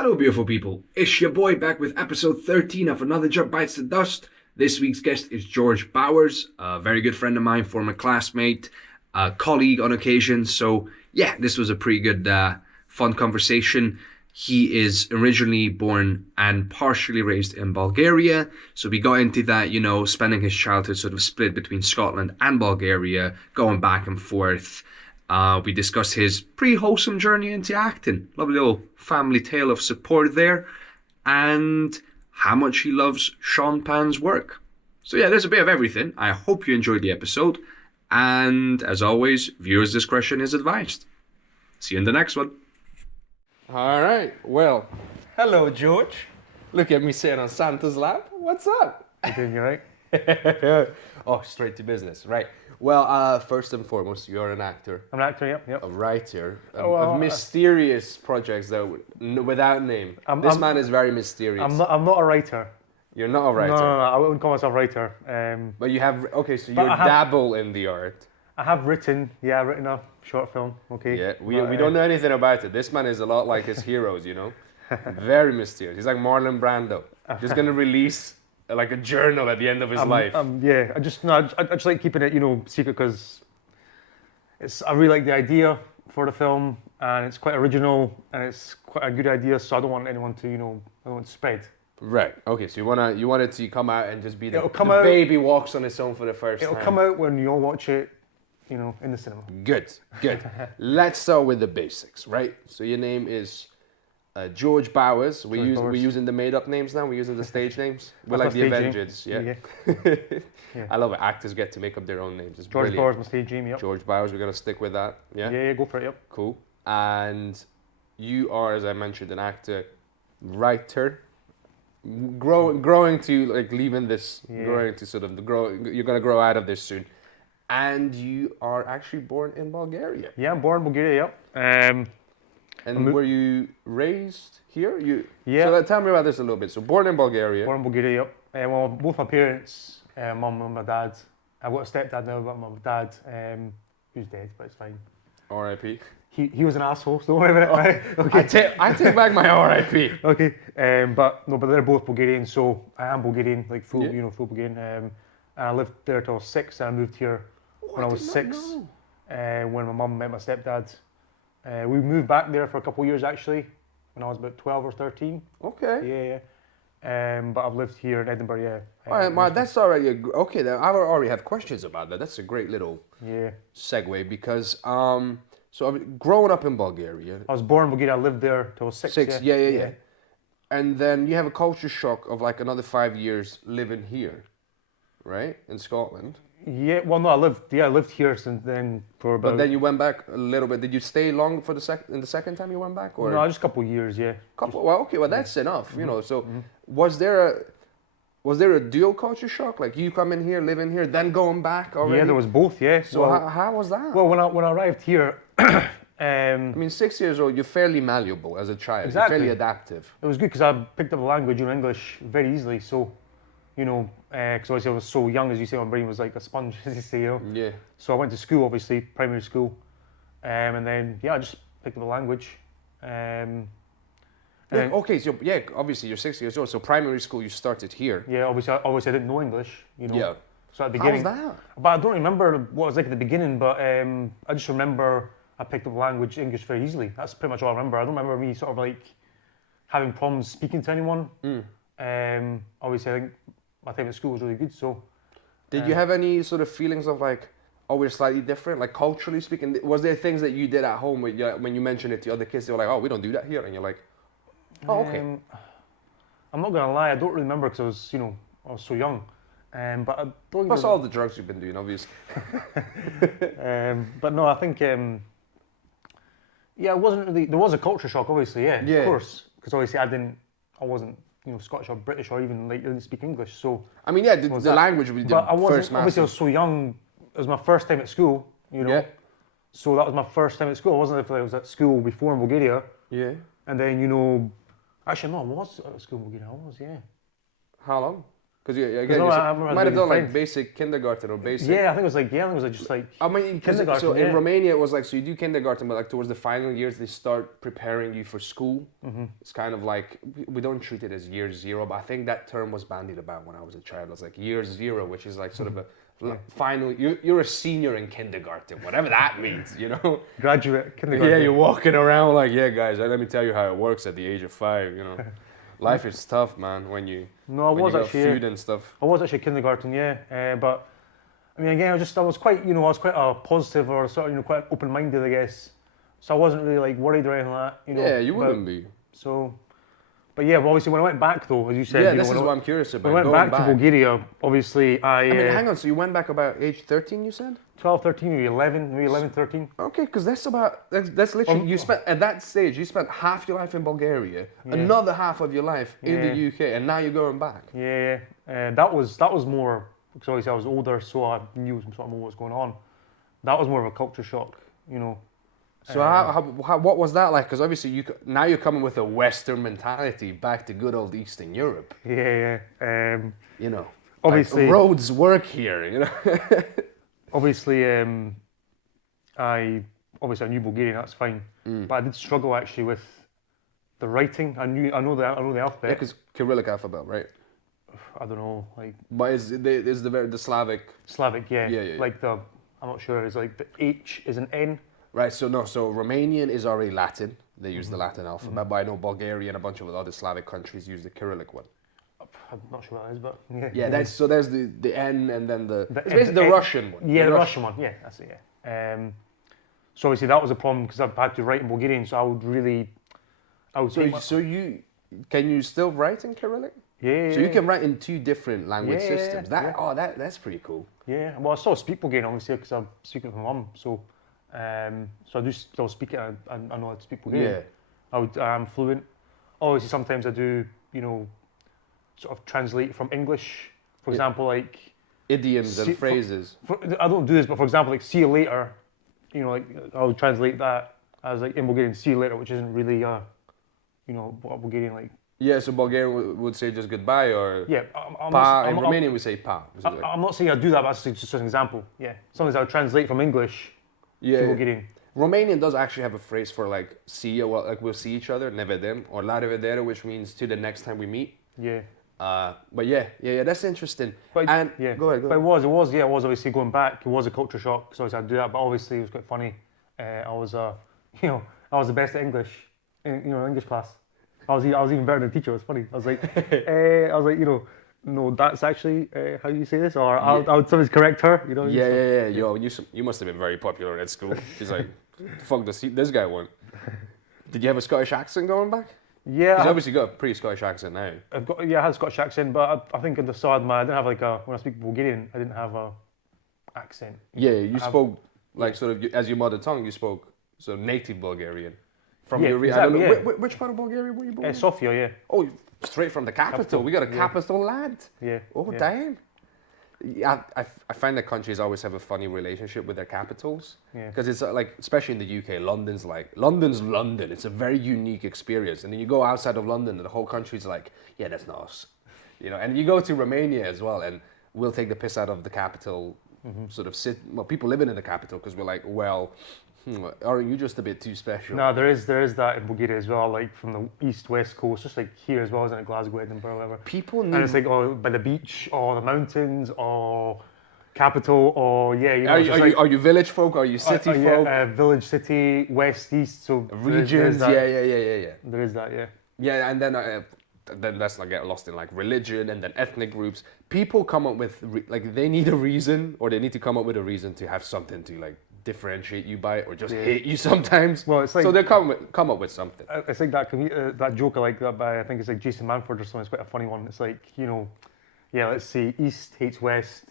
Hello, beautiful people. It's your boy back with episode 13 of Another Job Bites the Dust. This week's guest is George Bowers, a very good friend of mine, former classmate, a colleague on occasion. So, yeah, this was a pretty good, fun conversation. He is originally born and partially raised in Bulgaria. So we got into that, spending his childhood sort of split between Scotland and Bulgaria, going back and forth. We discussed his pretty wholesome journey into acting. Lovely little family tale of support there. And how much he loves Sean Penn's work. So yeah, there's a bit of everything. I hope you enjoyed the episode. And as always, viewers' discretion is advised. See you in the next one. All right. Well, hello, George. Look at me sitting on Santa's lap. What's up? You doing all right? Oh, straight to business. Right. Well, first and foremost, you're an actor. I'm an actor, yep. A writer. Of mysterious projects that without name. This man is very mysterious. I'm not a writer. You're not a writer? No, I wouldn't call myself a writer. But you have, okay, so you dabble in the art. I have written a short film, okay. Yeah, we don't know anything about it. This man is a lot like his heroes, Very mysterious. He's like Marlon Brando. Just going to release like a journal at the end of his life. Yeah, I just like keeping it, secret because I really like the idea for the film and it's quite original and it's quite a good idea, so I don't want anyone to, I don't want to spread. Right. Okay. So you want it to come out and just be the out, baby walks on its own for the first time. It'll come out when you all watch it, in the cinema. Good. Let's start with the basics, right? So your name is George Bowers. We're using the made-up names now. We're using the stage names. We're like the Avengers. Yeah. I love it. Actors get to make up their own names. It's George brilliant. Bowers, my stage name. Yep. George Bowers. We're gonna stick with that. Yeah. Yeah. Go for it. Yep. Cool. And you are, as I mentioned, an actor, writer. Growing to like leaving this, growing to sort of you're gonna grow out of this soon, and you are actually born in Bulgaria. Yeah, I'm born in Bulgaria. Yep. And were you raised here? Yeah. So tell me about this a little bit. So born in Bulgaria. Born in Bulgaria. Yep. Well, both my parents, mum and my dad. I've got a stepdad now, but my dad, who's dead, but it's fine. R.I.P. He was an asshole, so don't worry about it, right? Okay. I take back my R.I.P. Okay, but they're both Bulgarian, so I am Bulgarian, like full Bulgarian. And I lived there till I was 6, and I moved here when I was 6, when my mum met my stepdad. We moved back there for a couple of years actually, when I was about 12 or 13. Okay. Yeah. But I've lived here in Edinburgh, yeah. All right, that's already okay. Then I already have questions about that. That's a great little segue because so growing up in Bulgaria. I was born in Bulgaria. I lived there till I was 6. Yeah. And then you have a culture shock of like another 5 years living here, right, in Scotland. Yeah, well, no, I lived here since then for about. But then you went back a little bit. Did you stay long for the second time you went back, or no, just a couple of years, yeah. Well, okay, well that's enough, So, was there a dual culture shock? Like you come in here, live in here, then going back already? Yeah, there was both. Yeah. So how was that? Well, when I arrived here, I mean, 6 years old, you're fairly malleable as a child. Exactly. You're fairly adaptive. It was good because I picked up the language, English very easily. So, because obviously I was so young, as you say, my brain was like a sponge, as you say, Yeah. So I went to school, obviously, primary school, and then I just picked up the language. Okay, so obviously you're 6 years old. So primary school, you started here. Yeah, obviously I didn't know English, Yeah. So at the beginning. How was that? But I don't remember what it was like at the beginning. But I just remember I picked up the language English very easily. That's pretty much all I remember. I don't remember me sort of like having problems speaking to anyone. Obviously, I think my time at school was really good. So, did you have any sort of feelings of like, oh, we're slightly different, like culturally speaking? Was there things that you did at home when you mentioned it to other kids? They were like, oh, we don't do that here, and you're like, oh, okay. I'm not gonna lie, I don't remember because I was so young. But I don't. Plus all the drugs you've been doing, obviously. But no, I think it wasn't really. There was a culture shock, obviously, yeah. Of course, because obviously I wasn't Scottish or British or even like didn't speak English. So I mean, the language we did. But I wasn't. First obviously, I was so young. It was my first time at school, Yeah. So that was my first time at school. I wasn't if I was at school before in Bulgaria. Yeah. And then actually no, I was at school in Bulgaria. I was, yeah. How long? Because again, no, you I remember might have done being like fine. basic kindergarten or basic. Yeah, I think it was like just like I mean, kindergarten. so yeah. in Romania it was like, so you do kindergarten, but like towards the final years they start preparing you for school. It's kind of like, we don't treat it as year zero, but I think that term was bandied about when I was a child. It was like year zero, which is like sort of a final. You're a senior in kindergarten, whatever that means, you know. Graduate kindergarten. Yeah, you're walking around like, yeah, guys, let me tell you how it works at the age of 5. You know, life is tough, man. When you No, I when was you got actually. food and stuff. I was actually kindergarten, yeah. But I mean, again, I was quite, I was quite a positive or sort of, quite open-minded, I guess. So I wasn't really like worried or anything like that, Yeah, you wouldn't be. So, but yeah, well, obviously when I went back though, as you said, Yeah, you know, this is when what I'm curious about. when I went back to Bulgaria, obviously I mean, hang on. So you went back about age 13, you said? 12, 13, maybe 11, maybe 11, 13. Okay, because that's literally, you spent, at that stage, you spent half your life in Bulgaria, another half of your life in the UK, and now you're going back. Yeah. That was more, because obviously I was older, so I knew sort of more what was going on. That was more of a culture shock, you know. So what was that like? Because obviously now you're coming with a Western mentality back to good old Eastern Europe. Yeah. You know, Obviously, like, roads work here. You know. obviously, I knew Bulgarian. That's fine, but I did struggle actually with the writing. I know the alphabet. Yeah, because Cyrillic alphabet, right? I don't know, like. But is the Slavic? Slavic, yeah. Yeah. Like I'm not sure. It's like the H is an N. Right. So Romanian is already Latin. They use the Latin alphabet, but I know Bulgaria and a bunch of other Slavic countries use the Cyrillic one. I'm not sure what that is, but yeah. Yeah, there's the N and then it's N- basically the N- Russian one. Yeah, the Russian one. Yeah, that's it. Yeah. So obviously that was a problem because I've had to write in Bulgarian, so I would. Can you still write in Cyrillic? Yeah. So you can write in 2 different language Yeah, systems. That's pretty cool. Yeah. Well, I still speak Bulgarian obviously because I'm speaking with my mum. So I do still speak it. I know how to speak Bulgarian. Yeah. I'm fluent. Obviously, sometimes I do, sort of translate from English. For example, like Idioms and phrases. I don't do this, but for example, like "see you later," like I'll translate that as like in Bulgarian "see you later," which isn't really what Bulgarian like. Yeah, so Bulgarian would say just goodbye, or Yeah, pa. In Romanian we say pa. I'm not saying I do that, but that's just an example. Yeah, sometimes I'll translate from English to Bulgarian. Romanian does actually have a phrase for like see you, like we'll see each other, ne vedem, or la revedere, which means to the next time we meet. Yeah. But yeah, that's interesting. But go ahead. But it was obviously going back. It was a culture shock, so obviously I'd do that. But obviously it was quite funny. I was I was the best at English in English class. I was even better than the teacher. It was funny. I was like, no, that's actually how you say this, or I would sometimes correct her. Yeah. Yo, you must have been very popular at school. She's like, fuck this guy want. Did you have a Scottish accent going back? Yeah, He's obviously got a pretty Scottish accent now. I had a Scottish accent, but I think at the start I didn't have when I speak Bulgarian, I didn't have a accent. Yeah, you spoke like sort of as your mother tongue. You spoke sort of native Bulgarian. From your exactly, I don't know, which part of Bulgaria were you born? Sofia, yeah. Oh, straight from the capital. We got a capital lad. Yeah. Oh, yeah. damn. Yeah, I find that countries always have a funny relationship with their capitals. Yeah. Because it's like, especially in the UK, London's London. It's a very unique experience. And then you go outside of London and the whole country's like, yeah, that's not us. And you go to Romania as well and we'll take the piss out of the capital, people living in the capital because we're like, well, aren't you just a bit too special? No, there is that in Bulgaria as well, like from the east, west coast, just like here as well, isn't it? Glasgow, Edinburgh, whatever. People need... And it's like, by the beach, or the mountains, or capital, or Are you village folk? Are you city folk? Yeah, village, city, west, east, so... Regions, yeah. There is that, yeah. Yeah, and then let's not get lost in like religion and then ethnic groups. People come up with, they need a reason, or they need to come up with a reason to have something to like differentiate you by, or just hate you sometimes. Well, it's like, so they come up with something. I think that joke I like that by, I think it's like Jason Manford or something. It's quite a funny one. It's like, let's say East hates West,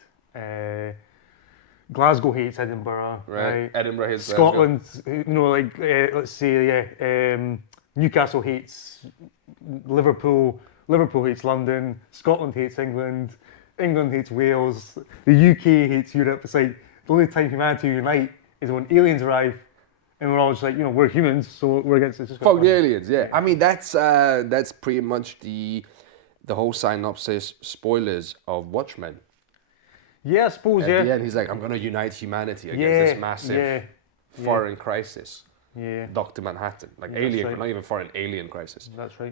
Glasgow hates Edinburgh, right? Edinburgh hates Scotland, let's say Newcastle hates Liverpool, Liverpool hates London, Scotland hates England, England hates Wales, the UK hates Europe. It's like the only time humanity unite is when aliens arrive, and we're all just like, we're humans, so we're against it. Fuck the aliens, yeah. I mean, that's pretty much the the whole synopsis, spoilers of Watchmen. Yeah, I suppose, At yeah. the end, he's like, I'm going to unite humanity against Yeah, this massive yeah, foreign crisis. Yeah, Dr. Manhattan. Like That's alien, right. not even foreign, alien crisis. that's right.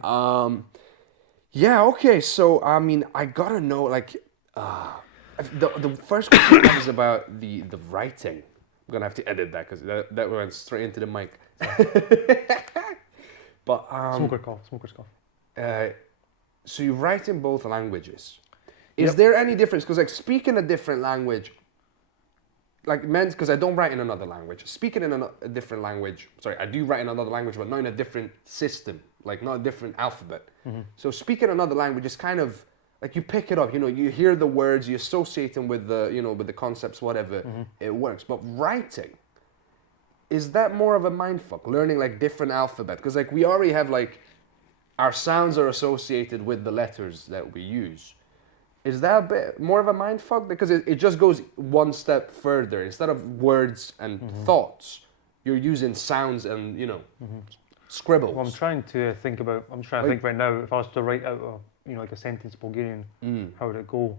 Yeah, okay, so, I mean, I gotta know, like, the first question is about the writing. I'm gonna have to edit that, because that went straight into the mic. But, Smoker's cough. so you write in both languages. Is there any difference? Because like speaking a different language, like meant because I don't write in another language. Speaking in a different language, sorry, I do write in another language, but not in a different system, like not a different alphabet. So speaking another language is kind of like you pick it up. You know, you hear the words, you associate them with the with the concepts, whatever. It works. But writing, is that more of a mindfuck? Learning like different alphabet because like we already have like our sounds are associated with the letters that we use. Is that a bit more of a mindfuck? Because it just goes one step further. Instead of words and thoughts, you're using sounds and, scribbles. Well, I'm trying to think right now, if I was to write out like a sentence Bulgarian, how would it go?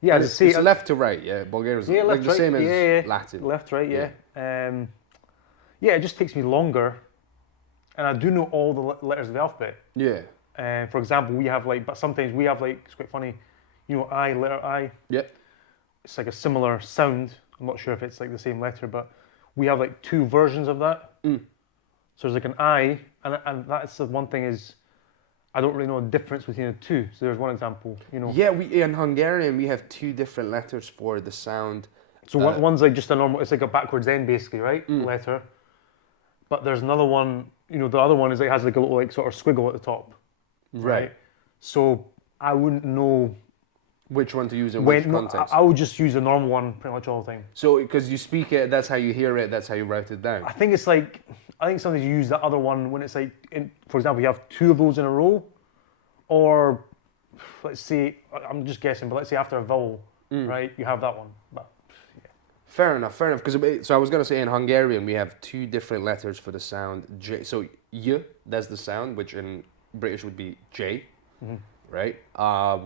Yeah, as I say, it's left to right, yeah. Bulgarian's yeah, like left, the right, same as yeah, Latin. left, right, yeah. Yeah, it just takes me longer, and I do know all the letters of the alphabet. Yeah. For example, we have but sometimes we have it's quite funny, I, letter I. Yeah. It's like a similar sound. I'm not sure if it's like the same letter, but we have like two versions of that. So there's like an I, and that's the one thing is, I don't really know the difference between the two. So there's one example, Yeah, we in Hungarian we have two different letters for the sound. So one's like just a normal, it's like a backwards N basically, right? Letter. But there's another one, the other one is has like a little like sort of squiggle at the top. Right. So I wouldn't know which one to use in which context. I would just use the normal one pretty much all the time. So because you speak it, that's how you hear it, that's how you write it down. I think sometimes you use the other one when it's like, for example, you have two of those in a row, or let's say, I'm just guessing, but let's say after a vowel, right, you have that one. But yeah. Fair enough. So I was going to say in Hungarian we have two different letters for the sound J. So Y, that's the sound, which in British would be J, right?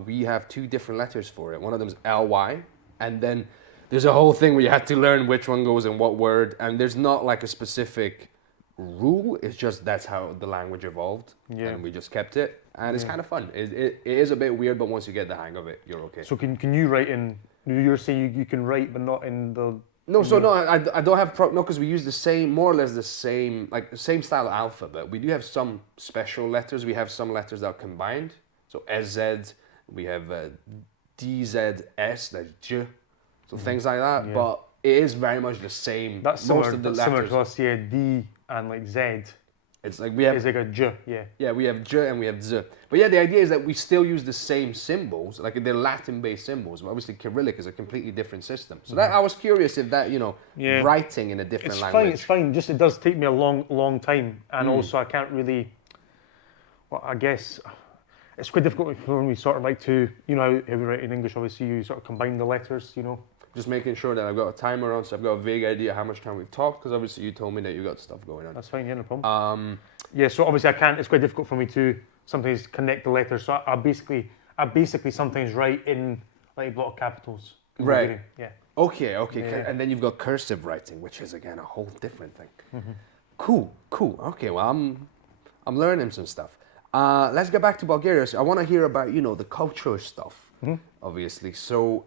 We have two different letters for it. One of them is LY, and then there's a whole thing where you have to learn which one goes in what word, and there's not like a specific rule. It's just that's how the language evolved, and we just kept it, and it's kind of fun. It is a bit weird, but once you get the hang of it, you're okay. So can you write in? You're saying you can write, but not in the. No, I don't have no, because we use the same, more or less the same, like the same style of alphabet. We do have some special letters. We have some letters that are combined. So SZ, we have DZS, that's J, so things like that. Yeah. But it is very much the same. That's most similar, of the that's letters. Similar to us, yeah. D and like Z. It's like we have. It's like a J, yeah. Yeah, we have J and we have Z. But yeah, the idea is that we still use the same symbols, like they're Latin-based symbols. But obviously, Cyrillic is a completely different system. So that I was curious if that, writing in a different language. It's fine. Just it does take me a long time, and also I can't really. Well, I guess it's quite difficult for me sort of like to, how we write in English. Obviously, you sort of combine the letters, Just making sure that I've got a timer on, so I've got a vague idea how much time we've talked, because obviously you told me that you got stuff going on. That's fine, yeah, no problem. Yeah, so obviously it's quite difficult for me to sometimes connect the letters. So I basically sometimes write in like block capitals. Right. Yeah. Okay. Yeah. And then you've got cursive writing, which is again a whole different thing. Cool. Okay, well I'm learning some stuff. Let's get back to Bulgaria. So I want to hear about, the cultural stuff, obviously. So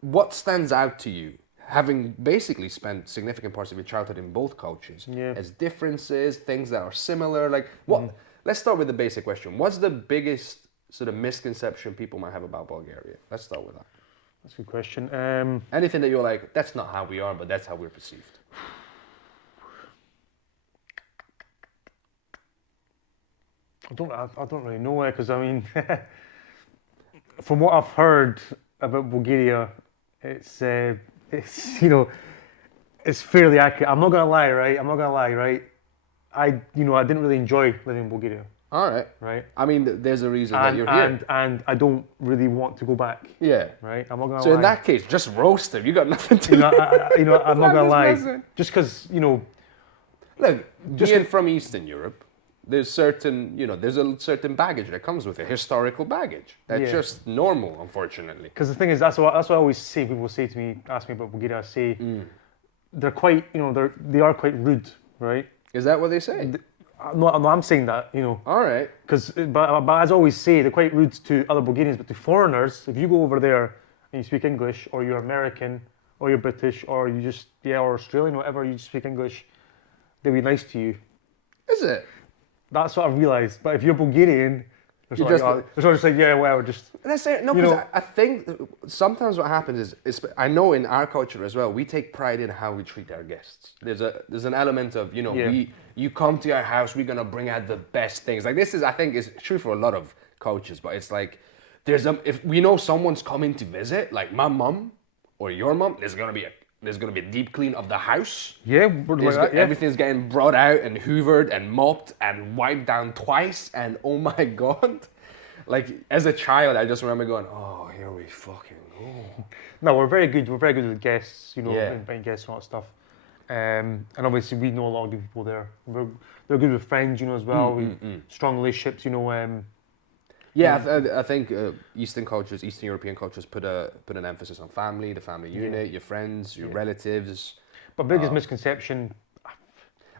what stands out to you, having basically spent significant parts of your childhood in both cultures, as differences, things that are similar? Like what? Let's start with the basic question. What's the biggest sort of misconception people might have about Bulgaria? Let's start with that. That's a good question. Anything that you're like, that's not how we are, but that's how we're perceived. I don't really know, because I mean, from what I've heard about Bulgaria, it's it's fairly accurate. I'm not gonna lie, right? I didn't really enjoy living in Bulgaria. All right. Right. I mean, there's a reason that you're here. And I don't really want to go back. Yeah. Right. I'm not gonna lie. So in that case, just roast him. You got nothing to. I'm not gonna lie. Just because Look, being from Eastern Europe, there's certain, there's a certain baggage that comes with it, historical baggage. That's just normal, unfortunately. Because the thing is, that's what I always say. People say to me, ask me about Bulgaria. I say they're quite, they are quite rude, right? Is that what they say? No, I'm saying that, All right. But as I always say, they're quite rude to other Bulgarians, but to foreigners, if you go over there and you speak English, or you're American, or you're British, or you just, or Australian, whatever, you just speak English, they'll be nice to you. Is it? That's what I've realised. But if you're Bulgarian, they're just like, yeah, whatever, just... That's it. No, because I think sometimes what happens is, I know in our culture as well, we take pride in how we treat our guests. There's an element of, you come to our house, we're going to bring out the best things. Like this is, I think, is true for a lot of cultures, but it's like, if we know someone's coming to visit, like my mum or your mum, there's gonna be a deep clean of the house. Yeah, everything's getting brought out and hoovered and mopped and wiped down twice. And oh my god, like as a child, I just remember going, "Oh, here we fucking go." No, we're very good. We're very good with guests. Inviting guests and all that stuff. And obviously, we know a lot of good people there. They're good with friends, as well. Strong relationships, Yeah, I think Eastern European cultures put an emphasis on family, the family unit, your friends, your relatives. But biggest misconception.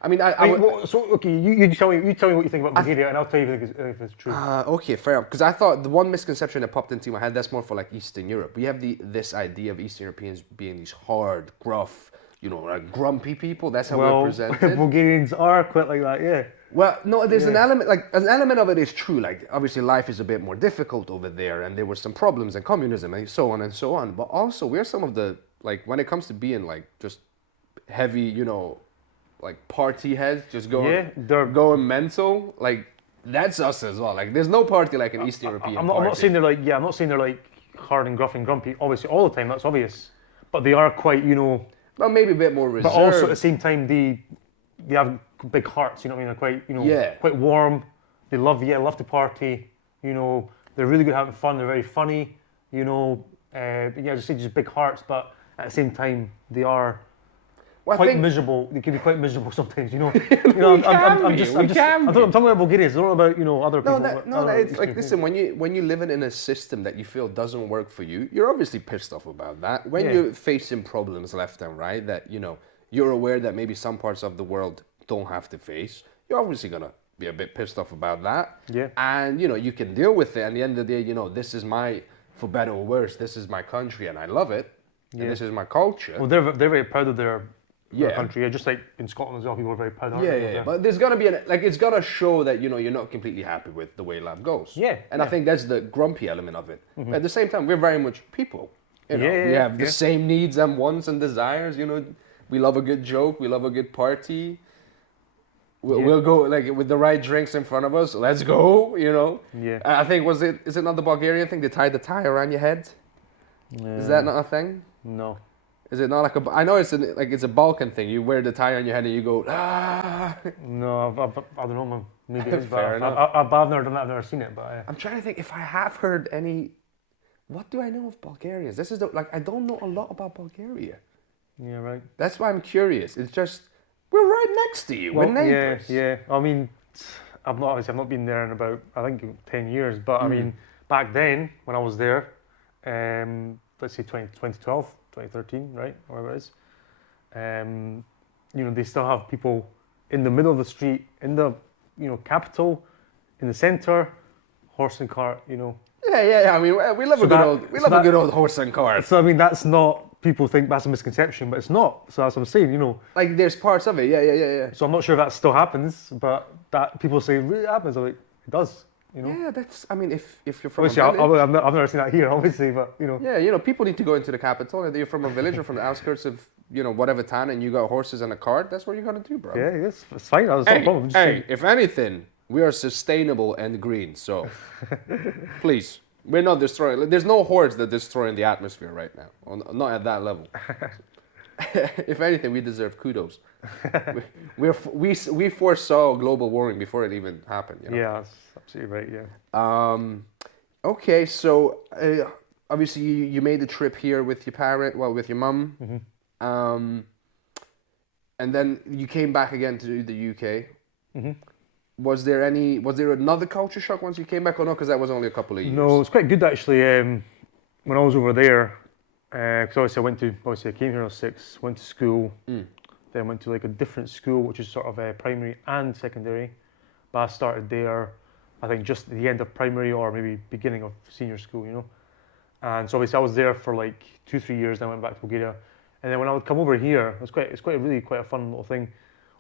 Okay, you tell me what you think about Bulgaria, and I'll tell you if it's true. Okay, fair enough. Because I thought the one misconception that popped into my head, that's more for like Eastern Europe. We have this idea of Eastern Europeans being these hard, gruff, like grumpy people. That's how we're presented. Bulgarians are quite like that, yeah. Well, no, there's an element of it is true. Like, obviously life is a bit more difficult over there, and there were some problems and communism and so on and so on. But also, we're some of the, like, when it comes to being, like, just heavy, like, party heads, just going mental, like, that's us as well. Like, there's no party like an East European party. I'm not saying they're, like, hard and gruff and grumpy, obviously, all the time, that's obvious. But they are quite, Well, maybe a bit more reserved. But also, at the same time, they have big hearts, you know what I mean? They're quite, quite warm. They love to party. They're really good at having fun. They're very funny. Just big hearts. But at the same time, they are quite miserable. They can be quite miserable sometimes. I'm talking about Bulgarians. I don't know about other people. It's like, listen, when you live in a system that you feel doesn't work for you, you're obviously pissed off about that. When you're facing problems left and right, that you're aware that maybe some parts of the world don't have to face, you're obviously gonna be a bit pissed off about that. Yeah. And you can deal with it. At the end of the day, this is for better or worse, this is my country and I love it. Yeah. And this is my culture. Well, they're very proud of their country. Yeah, just like in Scotland as well, people are very proud of it. Yeah. But there's gonna be it's gotta show that you're not completely happy with the way life goes. Yeah. And I think that's the grumpy element of it. Mm-hmm. But at the same time, we're very much people. We have the same needs and wants and desires. We love a good joke. We love a good party. We'll go like with the right drinks in front of us. Let's go. Yeah. I think is it not the Bulgarian thing? They tie the tie around your head. Is that not a thing? No. Is it not like I know it's a Balkan thing. You wear the tie on your head and you go ah. No, I don't know, man. Maybe it is. Fair enough. I've never done that. I've never seen it, but I'm trying to think if I have heard any. What do I know of Bulgarians? This is I don't know a lot about Bulgaria. Yeah, right. That's why I'm curious. It's just we're right next to you. We're neighbors. Yeah. I mean, I've not been there in about 10 years. But I mean, back then when I was there, let's say 2012, 2013, right, or whatever it is. They still have people in the middle of the street, in the capital, in the centre, horse and cart. Yeah. I mean, we love a good old horse and cart. So I mean, that's not. People think that's a misconception, but it's not. So that's what I'm saying, Like there's parts of it, yeah. So I'm not sure if that still happens, but that people say it really happens. I'm like, it does, Yeah, that's. I mean, if you're from obviously, a village, I've never seen that here, obviously, but Yeah, people need to go into the capital. If you're from a village or from the outskirts of whatever town, and you got horses and a cart, that's what you gotta do, bro. Yeah, it's fine. That's no problem. If anything, we are sustainable and green. So please. We're not destroying. There's no hordes that destroying the atmosphere right now. Not at that level. If anything, we deserve kudos. We foresaw global warming before it even happened. Yeah, that's absolutely right. Yeah. Okay, so obviously you made the trip here with with your mum, and then you came back again to the UK. Was there another culture shock once you came back or no? Because that was only a couple of years. No, it's quite good actually. When I was over there, because obviously I came here when I was 6, went to school, then went to like a different school, which is sort of primary and secondary. But I started there, I think just at the end of primary or maybe beginning of senior school, you know. And so obviously I was there for like 2-3 years, then I went back to Bulgaria. And then when I would come over here, it's quite a fun little thing.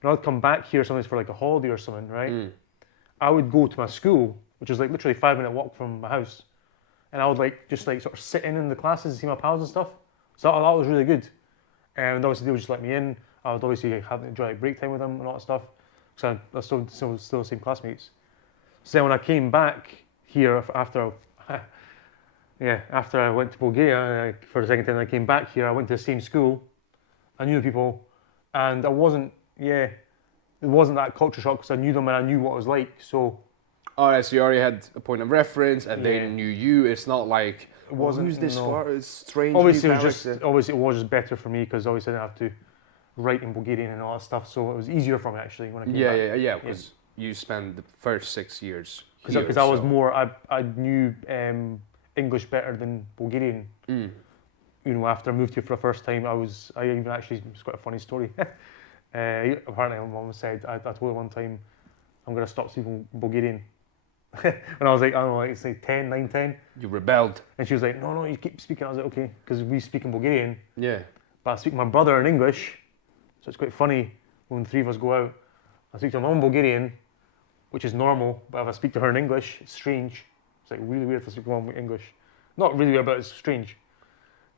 When I would come back here sometimes for like a holiday or something, right? I would go to my school, which is like literally a 5-minute walk from my house. And I would like just like sort of sit in the classes and see my pals and stuff. So that was really good. And obviously they would just let me in. I would obviously enjoy like break time with them and all that stuff. So I was still the same classmates. So then when I came back here after I went to Bulgaria for the second time, I came back here. I went to the same school. I knew the people, and it wasn't that culture shock because I knew them and I knew what it was like. So. All right, so you already had a point of reference, and they knew you. It's not like it wasn't. Who's this for? It's strange. Obviously, it was just better for me because obviously I didn't have to write in Bulgarian and all that stuff. So it was easier for me actually when I came back. Yeah. Because you spent the first 6 years. Because I was more. I knew English better than Bulgarian. You know, after I moved here for the first time, it's quite a funny story. Apparently, my mum said I told her one time, I'm gonna stop speaking Bulgarian. When I was like, I don't know, like say 10, 9, 10. You rebelled. And she was like, no, you keep speaking. I was like, okay, because we speak in Bulgarian. Yeah. But I speak to my brother in English, so it's quite funny when the 3 of us go out. I speak to my mum in Bulgarian, which is normal, but if I speak to her in English, it's strange. It's like really weird if I speak to my mum in English. Not really weird, but it's strange.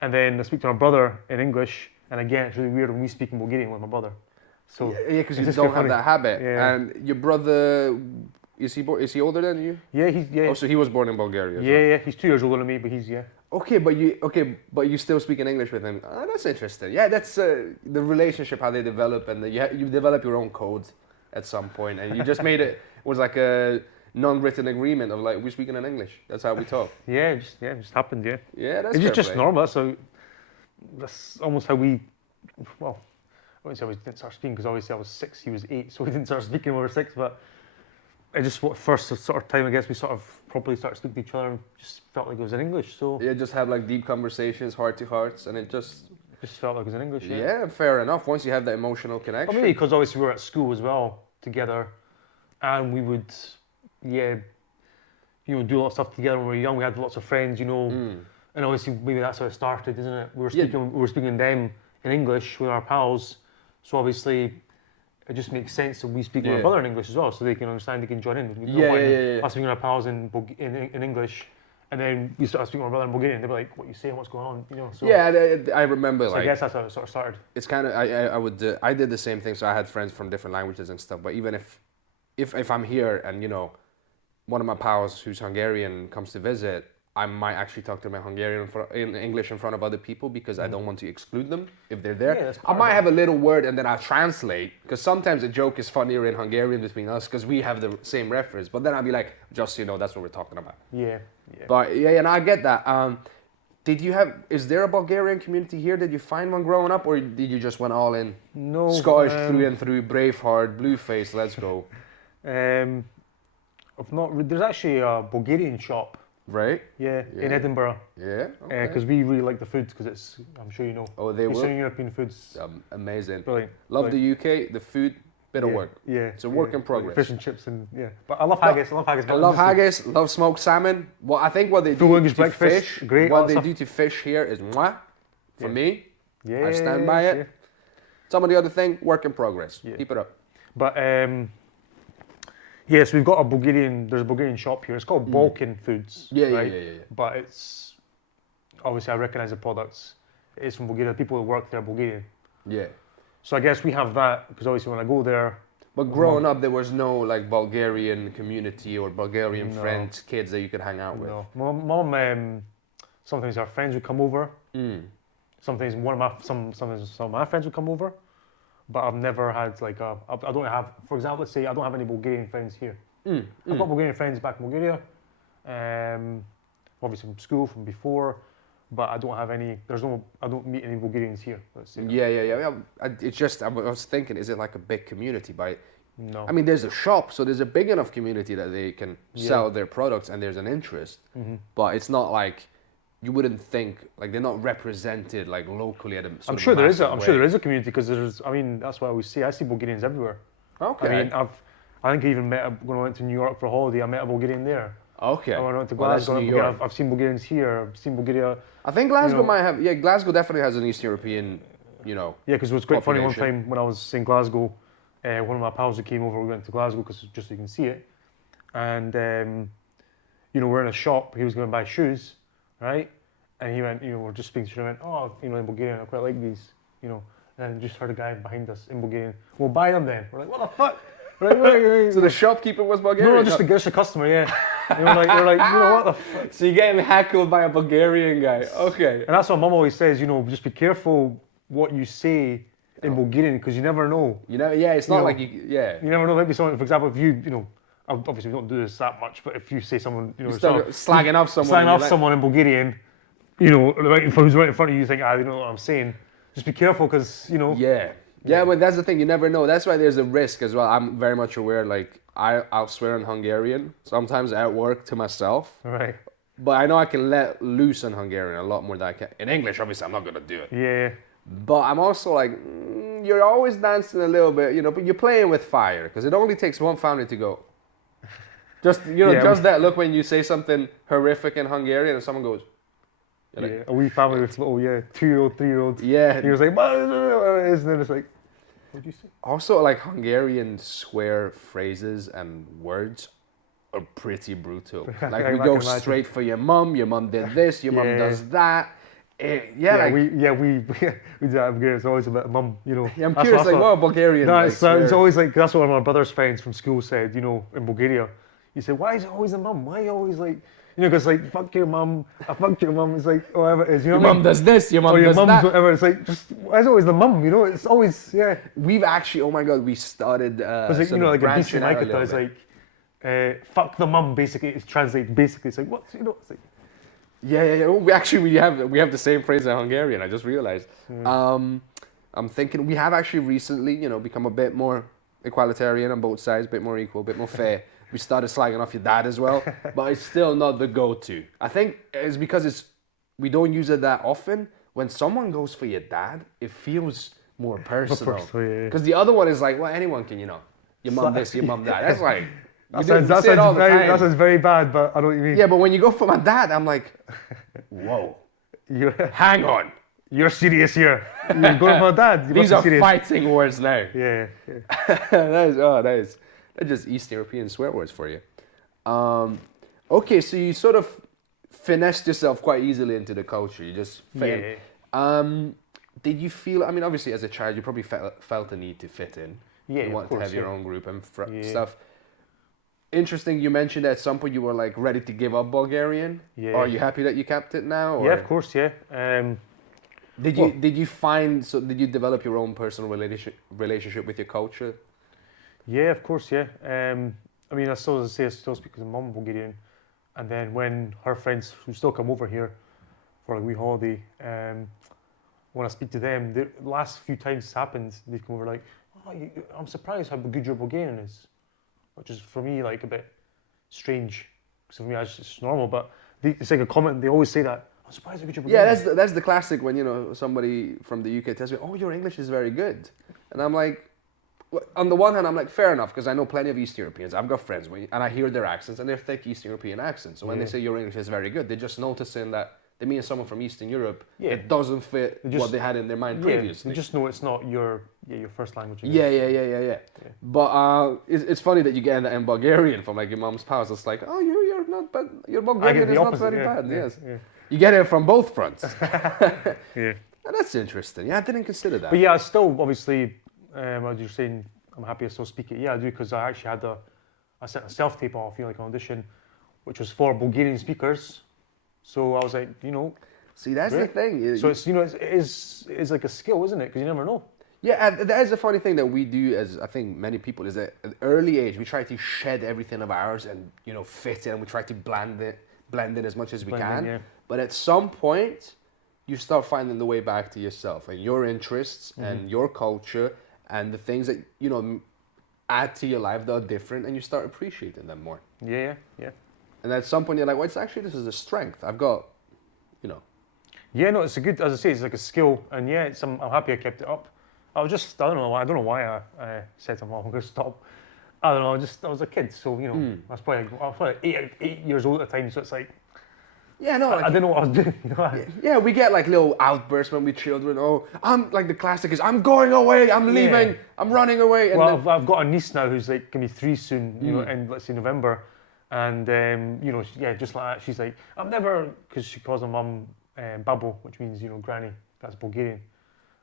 And then I speak to my brother in English, and again, it's really weird when we speak in Bulgarian with my brother. So because you don't have that habit. Yeah. And your brother, is he older than you? Yeah, Oh, so he was born in Bulgaria. Yeah, he's 2 years older than me, but he's Okay, but you still speak in English with him. Oh, that's interesting. Yeah, that's the relationship how they develop, and you develop your own code at some point, and you just made it was like a non-written agreement of like we're speaking in English. That's how we talk. it just happened. Yeah, that's it's just normal. That's almost how we. Well, I wouldn't say we didn't start speaking because obviously I was 6, he was 8, so we didn't start speaking when we were 6. But it just first sort of time I guess we sort of properly started speaking to each other and just felt like it was in English. So yeah, just have like deep conversations, heart to hearts, and it just felt like it was in English. Yeah, fair enough. Once you have that emotional connection. Well, maybe because obviously we were at school as well together, and we would do a lot of stuff together when we were young. We had lots of friends, and obviously maybe that's how it started, isn't it? We were speaking to them in English with our pals. So obviously, it just makes sense that we speak with our brother in English as well, so they can understand, they can join in. Us speaking to our pals in English, and then we start speaking with our brother in Bulgarian. They'd be like, "What are you saying? What's going on?" So, I remember. So I guess that's how it sort of started. It's kind of I did the same thing. So I had friends from different languages and stuff. But even if I'm here and one of my pals who's Hungarian comes to visit, I might actually talk to them in Hungarian in English in front of other people because I don't want to exclude them if they're there. Yeah, I might have a little word and then I'll translate because sometimes a joke is funnier in Hungarian between us because we have the same reference. But then I'll be like, just so you know, that's what we're talking about. Yeah. But and I get that. Is there a Bulgarian community here? Did you find one growing up, or did you just went all in? No. Scottish through and through, Braveheart, Blueface, let's go. There's actually a Bulgarian shop. Right? Yeah, in Edinburgh. Yeah. Because we really like the food because I'm sure you know. Oh, they will. Eastern European foods. Amazing. Brilliant. Love the UK, the food, bit of work. Yeah. It's a work in progress. Like fish and chips but I love haggis. I love haggis. Love smoked salmon. Well, I think what they do English to breakfast, fish, great. What they do to fish here is mwah. For me, I stand by it. Some of the other thing, work in progress. Yeah. Keep it up. But so we've got there's a Bulgarian shop here. It's called Balkan Foods. Yeah. But it's, obviously I recognise the products. It is from Bulgaria. People who work there are Bulgarian. Yeah. So I guess we have that because obviously when I go there. But growing up, there was no like Bulgarian community or Bulgarian friends, kids that you could hang out with. No. My mum, sometimes our friends would come over. Sometimes sometimes some of my friends would come over. But I've never had like I don't have, for example, let's say I don't have any Bulgarian friends here. I've got Bulgarian friends back in Bulgaria, obviously from school, from before, but I don't have any, I don't meet any Bulgarians here, let's say. Yeah. It's just, I was thinking, is it like a big community? But No. I mean, there's a shop, so there's a big enough community that they can sell their products, and there's an interest. But it's not like you wouldn't think like they're not represented like locally at a. I'm sure there is a community because there's. I mean, that's what I always say. I see Bulgarians everywhere. Okay. I mean, I think I even met when I went to New York for a holiday. I met a Bulgarian there. Okay. When I went to Well, that's Glasgow, New York. I've seen Bulgarians here. I've seen Bulgaria. I think Glasgow might have. Yeah, Glasgow definitely has an East European. Yeah, because it was quite funny one population. time when I was in Glasgow. One of my pals who came over, we went to Glasgow because just so you can see it. And we're in a shop. He was going to buy shoes, right? And he went, we're just speaking to him. Went, oh, in Bulgarian, I quite like these, And then just heard a guy behind us in Bulgarian. We'll buy them then. We're like, what the fuck? So the shopkeeper was Bulgarian? No, just a customer, yeah. And we're like, what the fuck? So you're getting heckled by a Bulgarian guy. Okay. And that's what Mum always says, just be careful what you say in Bulgarian because you never know. It's not like you. You never know. Maybe someone, for example, if you, obviously we don't do this that much, but if you say someone, you start slagging off someone. Someone in Bulgarian, who's right in front of you, you think, they don't know what I'm saying. Just be careful because, Yeah, but that's the thing. You never know. That's why there's a risk as well. I'm very much aware. Like I'll swear in Hungarian sometimes at work to myself. Right. But I know I can let loose in Hungarian a lot more than I can in English. Obviously, I'm not gonna do it. Yeah. But I'm also like, you're always dancing a little bit, but you're playing with fire because it only takes one family to go. Just that look when you say something horrific in Hungarian and someone goes. Like, a wee family with little 2-year-old, 3-year-old. Yeah. He was like, and then it's like, what did you say? Also, like Hungarian swear phrases and words are pretty brutal. Like we go straight for your mum. Your mum did this. Your mum does that. We do that. It's always about mum. I'm curious, like what Bulgarian? No, it's always like that's what one of my brother's friends from school said. In Bulgaria, he said, "Why is it always the mum? Why are you always like?" Because like fuck your mum, I fucked your mum. It's like whatever it is. Your mum does this. Your mum does that. Whatever. It's like just why is it always the mum? It's always We've actually, oh my god, we started. It's like like a BC Micah is like fuck the mum. Basically, it's translated. Basically, it's like what It's like. Yeah. We have the same phrase in Hungarian. I just realized. I'm thinking we have actually recently, become a bit more equalitarian on both sides, a bit more equal, a bit more fair. We started slagging off your dad as well, but it's still not the go-to. I think it's because we don't use it that often. When someone goes for your dad, it feels more personal. Because the other one is like, well, anyone can, your mum this, your mum that. That's like. That sounds very bad, but I know what you mean. Yeah, but when you go for my dad, I'm like, whoa, hang on. You're serious here. You're going for my dad. These are fighting words now. Yeah. That's just East European swear words for you. Okay, so you sort of finessed yourself quite easily into the culture. You just fit in. Did you feel, I mean, obviously as a child, you probably felt the need to fit in. Yeah, you wanted to have your own group and stuff. Interesting, you mentioned at some point you were like ready to give up Bulgarian. Yeah. Are you happy that you kept it now? Or? Yeah, of course, yeah. Did you develop your own personal relationship with your culture? Yeah, of course, yeah. I mean, I still speak with my mum Bulgarian, and then when her friends who still come over here for a wee holiday, when I speak to them, the last few times it's happened, they've come over like, I'm surprised how good your Bulgarian is, which is for me like a bit strange. Because for me, it's normal, but it's like a comment. They always say that. I'm surprised how good your Bulgarian is. Yeah, that's the classic when somebody from the UK tells me, "Oh, your English is very good," and I'm like. On the one hand, I'm like, fair enough, because I know plenty of East Europeans. I've got friends, and I hear their accents, and they're thick East European accents. So when they say your English is very good, they're just noticing that they mean someone from Eastern Europe. It doesn't fit what they had in their mind previously. They just know it's not your first language. Yeah. But it's funny that you get that in Bulgarian from like your mom's house. It's like, oh, you're not bad. Your Bulgarian is not very bad. Yes. Yeah. You get it from both fronts. Yeah. And that's interesting. Yeah, I didn't consider that. But yeah, I still obviously. As you're saying, I'm happy I still speak it. Yeah, I do, because I actually I sent a self-tape off, like an audition, which was for Bulgarian speakers. So I was like, See, that's the thing. So it's like a skill, isn't it? Because you never know. Yeah, and that is the funny thing that we do, as I think many people, is that at an early age we try to shed everything of ours and fit in. We try to blend in as much as we can. Yeah. But at some point, you start finding the way back to yourself and your interests and your culture. And the things that, add to your life that are different, and you start appreciating them more. Yeah. And at some point you're like, well, it's actually, this is a strength. I've got, you know. Yeah, no, it's a good, as I say, it's like a skill, and yeah, I'm happy I kept it up. I don't know why I said to my mom, I'm going to stop. I don't know, I was a kid, so, you know, I was probably 8 years old at the time, so it's like, Yeah, no. Like, I didn't know what I was doing, you know. yeah, we get like little outbursts when we're children. Oh, I'm like the classic is, I'm going away, I'm leaving, Yeah. I'm running away. And Well, then, I've got a niece now who's like going to be 3 soon, you know, in, let's say, November. And, you know, yeah, just like that, she's like, I'm never, because she calls her mum Babo, which means, you know, granny. That's Bulgarian.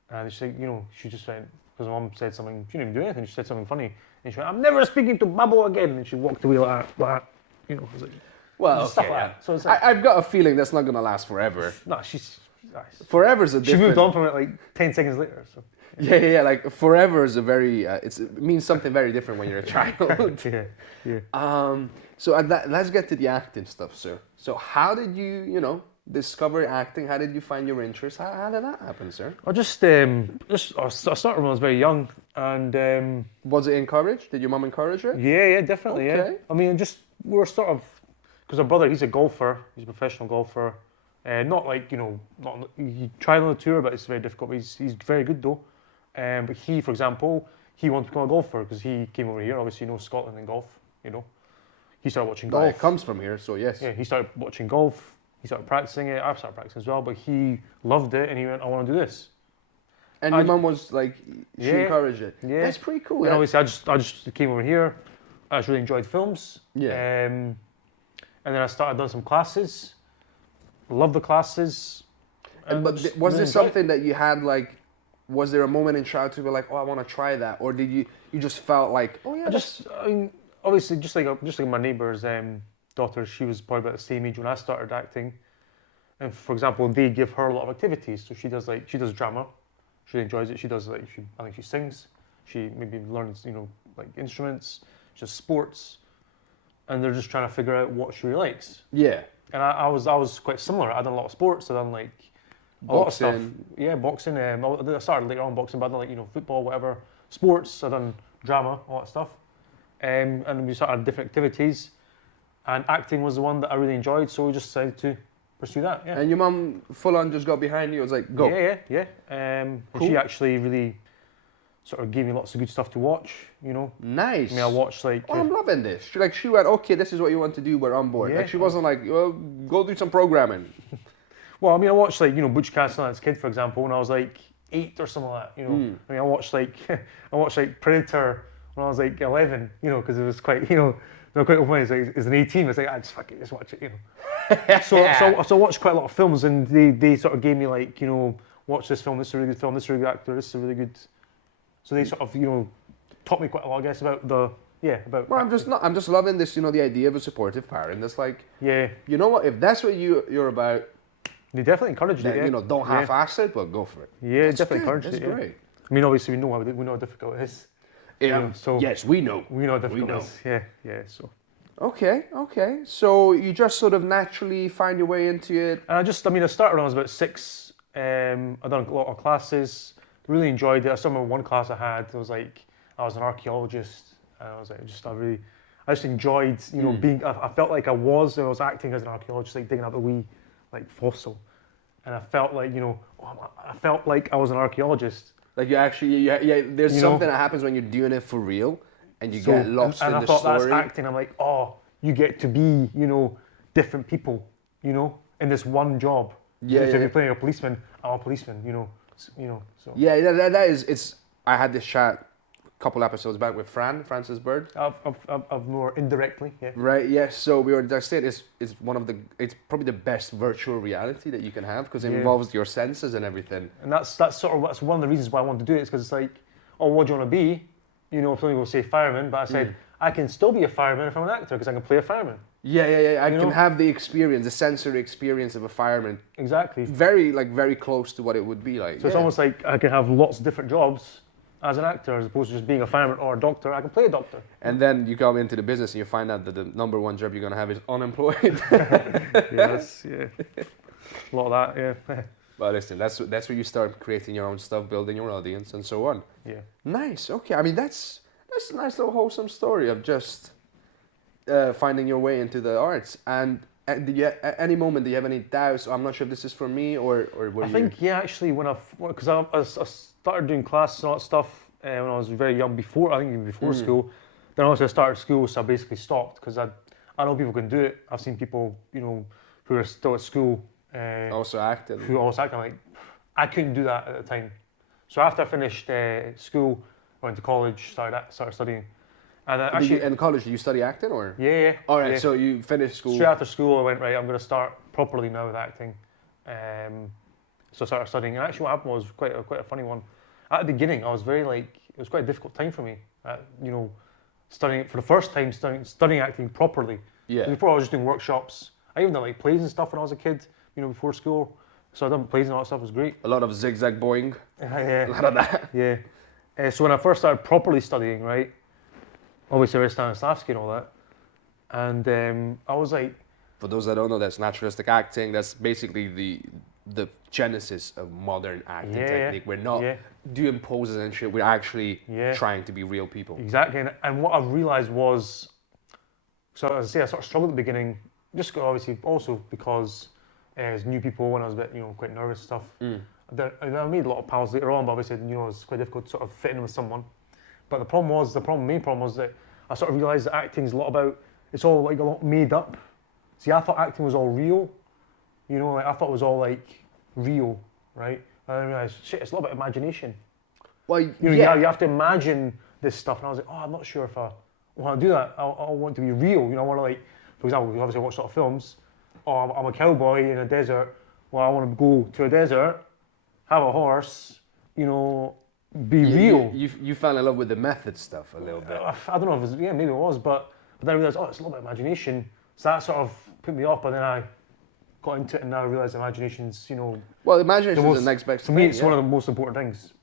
And she's like, you know, she just went, because her mum said something, she didn't even do anything, she said something funny. And she went, I'm never speaking to Babo again. And she walked away like that. You know, I was like, well, stuff okay, like yeah. that. So it's like, I've got a feeling that's not going to last forever. no, she's nice. Forever's a She different... moved on from it like 10 seconds later. So. Yeah, like forever is a very, it means something very different when you're a child. yeah. So let's get to the acting stuff, sir. So how did you, you know, discover acting? How did you find your interest? How did that happen, sir? I started when I was very young, and Was it encouraged? Did your mom encourage it? yeah, definitely, Okay. yeah. I mean, we were sort of, because our brother, he's a golfer, he's a professional golfer, not like, you know, he tried on the tour, but it's very difficult. But he's very good though. But he, for example, he wanted to become a golfer because he came over here. Obviously, you know Scotland and golf, you know. He started watching Well, golf. it comes from here, so yes. Yeah, he started watching golf. He started practicing it. I've started practicing as well. But he loved it, and he went, "I want to do this." And your mum was like, she Yeah, encouraged it. yeah. That's pretty cool. And obviously, I just came over here. I just really enjoyed films. Yeah. And then I started doing some classes. Loved the classes. But just was really there enjoyed it. something that you had like? Was there a moment in childhood where like, oh, I want to try that, or did you just felt like, oh yeah, I mean, obviously, just like my neighbour's daughter, she was probably about the same age when I started acting. And for example, they give her a lot of activities. So she does drama. She really enjoys it. She does I think she sings. She maybe learns, you know, like instruments. She does sports. And they're just trying to figure out what she really likes. yeah, And I was quite similar. I done a lot of sports. I done like a lot of stuff. Boxing. Yeah, boxing. I started later on boxing, but I done like, you know, football, whatever. Sports. I done drama, all that stuff. And we started different activities. And acting was the one that I really enjoyed, so we just decided to pursue that. Yeah. and your mum full on just got behind you. It was like, go. Yeah. And Cool. she actually really sort of gave me lots of good stuff to watch. You know. Nice. I mean, I watched like. Oh, I'm loving this. She went, okay, this is what you want to do, we're on board. Yeah. Like she wasn't like, well, go do some programming. Well, I mean, I watched like, you know, Butch Cassidy and His Kid, for example, when I was like 8 or something like that. You know. I mean, I watched like Predator when I was like 11. You know, because it was quite, you know. They were quite open. It's like, as an 18, it's like, I just fucking just watch it, you know. So I watched quite a lot of films, and they sort of gave me like, you know, watch this film. This is a really good film. This is a really good actor. This is a really good. So they sort of, you know, taught me quite a lot, I guess, about about. Well, I'm just loving this, you know, the idea of a supportive parent. It's like, Yeah, you know what, if that's what you're about, they definitely encouraged then, it. Yeah. you know, don't Yeah. half-ass it, but go for it. Yeah, That's definitely good. encouraged That's it. Yeah. great. I mean, obviously we know how difficult it is. Yeah, so yes, we know. we know how difficult know. it is. Yeah. So Okay. So you just sort of naturally find your way into it. and I started when I was about 6. I done a lot of classes. Really enjoyed it. I remember one class I had. It was like I was an archaeologist, and I was like I just enjoyed, you know, being. I felt like I was acting as an archaeologist, like digging up a wee like fossil, and I felt like, you know, I felt like I was an archaeologist. Like you actually, yeah. There's You know? something that happens when you're doing it for real, and you get lost and in I the thought story. that's acting. I'm like, oh, you get to be, you know, different people, you know, in this one job. Yeah, So if yeah. you're playing a policeman, I'm a policeman, you know. So Yeah, that is. It's. I had this chat a couple episodes back with Francis Bird. I've more indirectly, yeah. Right. Yes. So we were just saying it's it's probably the best virtual reality that you can have because it Yeah. involves your senses and everything. And that's one of the reasons why I want to do it, is because it's like, oh, what do you want to be? You know, some people say fireman, but I said I can still be a fireman if I'm an actor because I can play a fireman. Yeah. I You can know? have the experience, the sensory experience of a fireman, Exactly. very close to what it would be like. So it's almost like I can have lots of different jobs as an actor as opposed to just being a fireman or a doctor. I can play a doctor. And then you come into the business and you find out that the number one job you're gonna have is unemployed. Yes, yeah. A lot of that, yeah. But listen, that's where you start creating your own stuff, building your audience, and so on. Yeah. Nice. Okay. I mean, that's That's a nice little wholesome story of just finding your way into the arts. And at any moment, do you have any doubts? I'm not sure if this is for me or were I think, yeah, actually, because I started doing classes and all that stuff when I was very young, even before school. Then also I started school, so I basically stopped because I know people can do it. I've seen people, who are still at school. also active. Who also act. I'm like, I couldn't do that at the time. So after I finished school, I went to college, started studying. And actually, in college, did you study acting or? yeah. All right, yeah. so you finished school. Straight after school, I went, right, I'm going to start properly now with acting. So I started studying. And actually what happened was quite a funny one. At the beginning, I was it was quite a difficult time for me. Studying for the first time, studying acting properly. Yeah. Before I was just doing workshops. I even did like plays and stuff when I was a kid, before school. So I done plays and all that stuff. It was great. A lot of zigzag boing. Yeah. A lot of that. Yeah. So when I first started properly studying, right, obviously I read Stanislavski and all that, and I was like, For those that don't know, that's naturalistic acting. That's basically the genesis of modern acting technique. We're not doing poses and shit. We're actually trying to be real people. Exactly. And what I realized was, so as I say, I sort of struggled at the beginning, just obviously also because as new people, when I was a bit, quite nervous and stuff. I made a lot of pals later on, but obviously, it was quite difficult to sort of fit in with someone. But the main problem was that I sort of realized that acting's a lot about, it's all like a lot made up. See, I thought acting was all real. I thought it was all like real, right? And I realized, shit, it's a lot about imagination. Well, you have to imagine this stuff. And I was like, I'm not sure if I want to do that. I want to be real. I want to, like, for example, we obviously watch a lot of films. Oh, I'm a cowboy in a desert. Well, I want to go to a desert, have a horse, be real. You fell in love with the method stuff a little bit. I don't know if it was, maybe it was, but then I realised, it's a lot about imagination. So that sort of put me off, but then I got into it and now I realise imagination's, Well, imagination is the next best thing. To me, it's one of the most important things,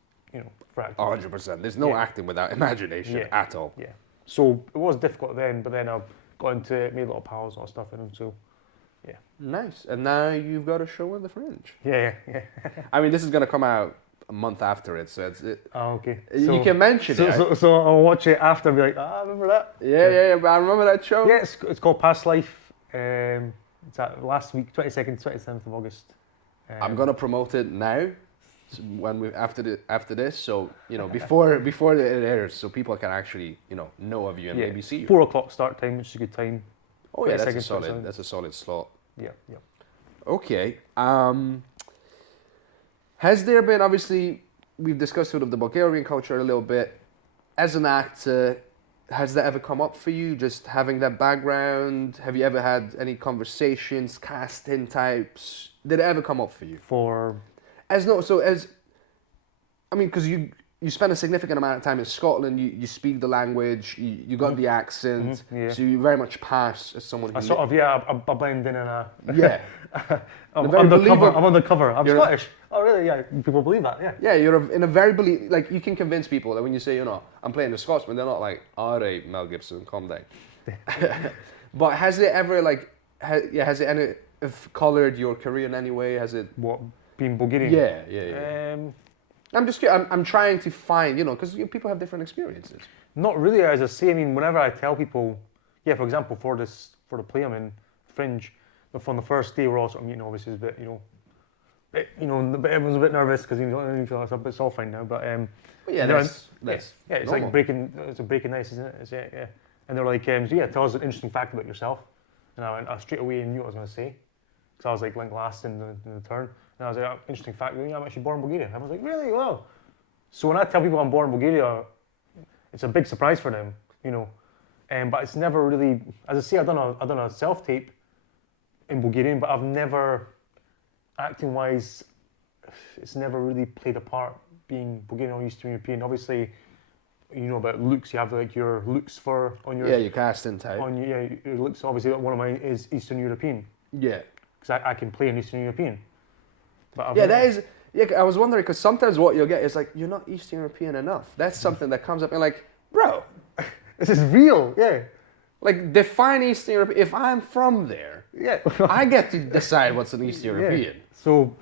for acting. 100%. There's no acting without imagination at all. Yeah. So it was difficult then, but then I got into it, made a lot of pals and all that stuff, so yeah. Nice. And now you've got a show in the Fringe. Yeah. I mean, this is going to come out a month after it, so Oh, okay. You can mention it. So I'll watch it after and be like, I remember that. Yeah, but I remember that show. Yeah, it's called Past Life. It's last week, 22nd, 27th of August. I'm going to promote it now, after this, so, before it airs, so people can actually, know of you and maybe see you. 4 o'clock start time, which is a good time. Oh yeah, that's a solid slot. Yeah. Okay. Has there been, obviously, we've discussed sort of the Bulgarian culture a little bit. As an actor, has that ever come up for you, just having that background? Have you ever had any conversations, casting types? Did it ever come up for you? Because you spend a significant amount of time in Scotland, you speak the language, you got the accent, so you very much pass as someone who... I blend in and Yeah. I'm undercover. I'm Scottish. Oh really? Yeah, people believe that, yeah. Yeah, you're in a very you can convince people that when you say, I'm playing the Scotsman, they're not like, all right, Mel Gibson, calm down. But has it ever, has it any coloured your career in any way? Has it... What, being Bulgarian? Yeah. I'm just curious, I'm trying to find, because people have different experiences. Not really, as I say. I mean, whenever I tell people, for example, for the play I'm in, Fringe, from the first day we're all sort of meeting, obviously, it's a bit, everyone's a bit nervous because it's all fine now. But that's it's normal. like breaking ice, isn't it? Yeah. And they're like, tell us an interesting fact about yourself. And I straight away knew what I was going to say, because I was like last in the turn. And I was like, interesting fact, I'm actually born in Bulgaria. Everyone's like, really? Wow. So when I tell people I'm born in Bulgaria, it's a big surprise for them, but it's never really, as I say, I've done a self-tape in Bulgarian, but I've never, acting-wise, it's never really played a part being Bulgarian or Eastern European. Obviously, about looks, you have your looks on your... Yeah, your casting type. Your looks, obviously, one of mine is Eastern European. Yeah. Because I can play an Eastern European. But that is... Yeah, I was wondering, because sometimes what you'll get is like, you're not Eastern European enough. That's something that comes up and like, bro, this is real, yeah. Like, define Eastern European. If I'm from there, I get to decide what's an Eastern European. So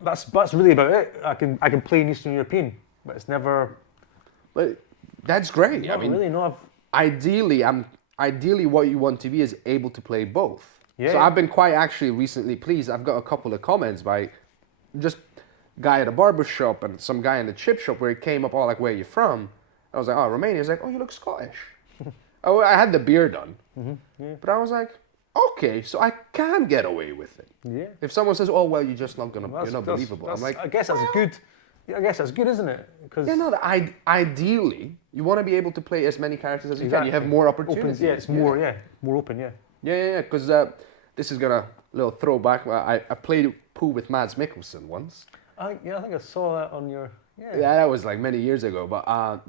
that's really about it. I can play an Eastern European, but it's never... But That's great. Not really, no. Ideally, what you want to be is able to play both. Yeah. So I've been quite actually recently pleased. I've got a couple of comments by just guy at a barber shop and some guy in the chip shop where he came up all like, where are you from? I was like, oh, Romania. He's like, oh, you look Scottish. Oh, I had the beard done. But I was like, okay, so I can get away with it. Yeah. If someone says, oh, well, you're just not gonna, you're not believable. I'm like, I guess that's good. Yeah, I guess that's good, isn't it? Because yeah, no, ideally, you want to be able to play as many characters as you can. You have more opportunities. It's more open, yeah. Yeah, because this is gonna little throwback. I played pool with Mads Mikkelsen once. I think I saw that on your. Yeah. Yeah, that was like many years ago. But I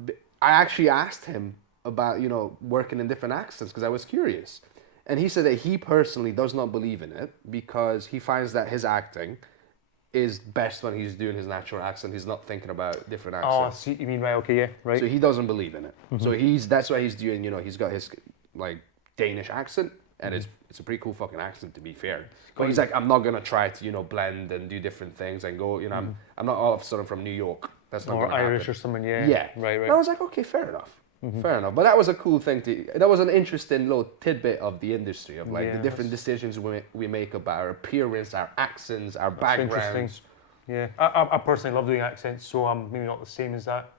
actually asked him about working in different accents because I was curious, and he said that he personally does not believe in it because he finds that his acting is best when he's doing his natural accent. He's not thinking about different accents. Oh, see, you mean right? Okay, yeah, right. So he doesn't believe in it. So that's why he's doing. He's got his like Danish accent, and it's a pretty cool fucking accent to be fair. But he's like, I'm not gonna try to blend and do different things and go. I'm not all of a sudden from New York. That's not or gonna Irish happen. or something. Yeah. Yeah. Right. And I was like, okay, fair enough. Fair enough. But that was a cool thing that was an interesting little tidbit of the industry of like the different decisions we make about our appearance, our accents, our backgrounds. Interesting. Yeah, I personally love doing accents, so I'm maybe not the same as that.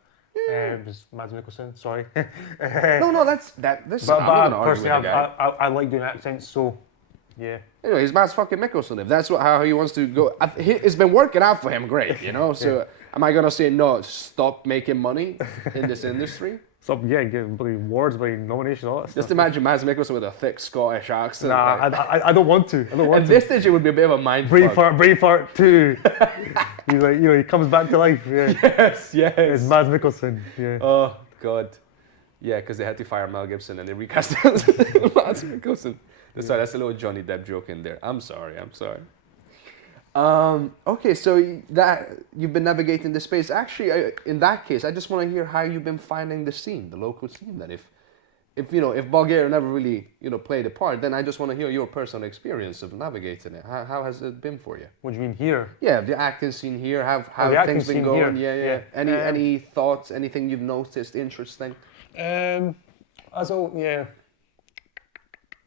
As Mads Mikkelsen, sorry. No, that's. But I'm not gonna argue personally, with the guy. I like doing accents, so yeah. Anyway, he's Mads fucking Mikkelsen. If that's how he wants to go, it's been working out for him, great, So am I gonna say no? Stop making money in this industry. Stop, getting bloody awards, bloody nominations, all that stuff. Just imagine Mads Mikkelsen with a thick Scottish accent. Nah, like. I don't want to. At this stage, it would be a bit of a mind fuck. Braveheart 2. He's like, he comes back to life. Yeah. Yes. It's Mads Mikkelsen. Yeah. Oh God. Yeah, because they had to fire Mel Gibson and they recast Mads Mikkelsen. Sorry, that's a little Johnny Depp joke in there. I'm sorry. Okay, so that you've been navigating the space. Actually, in that case, I just want to hear how you've been finding the scene, the local scene. Then, if Bulgaria never really played a part, then I just want to hear your personal experience of navigating it. How has it been for you? What do you mean here? Yeah, the acting scene here. How things been going? Yeah. Any thoughts? Anything you've noticed interesting?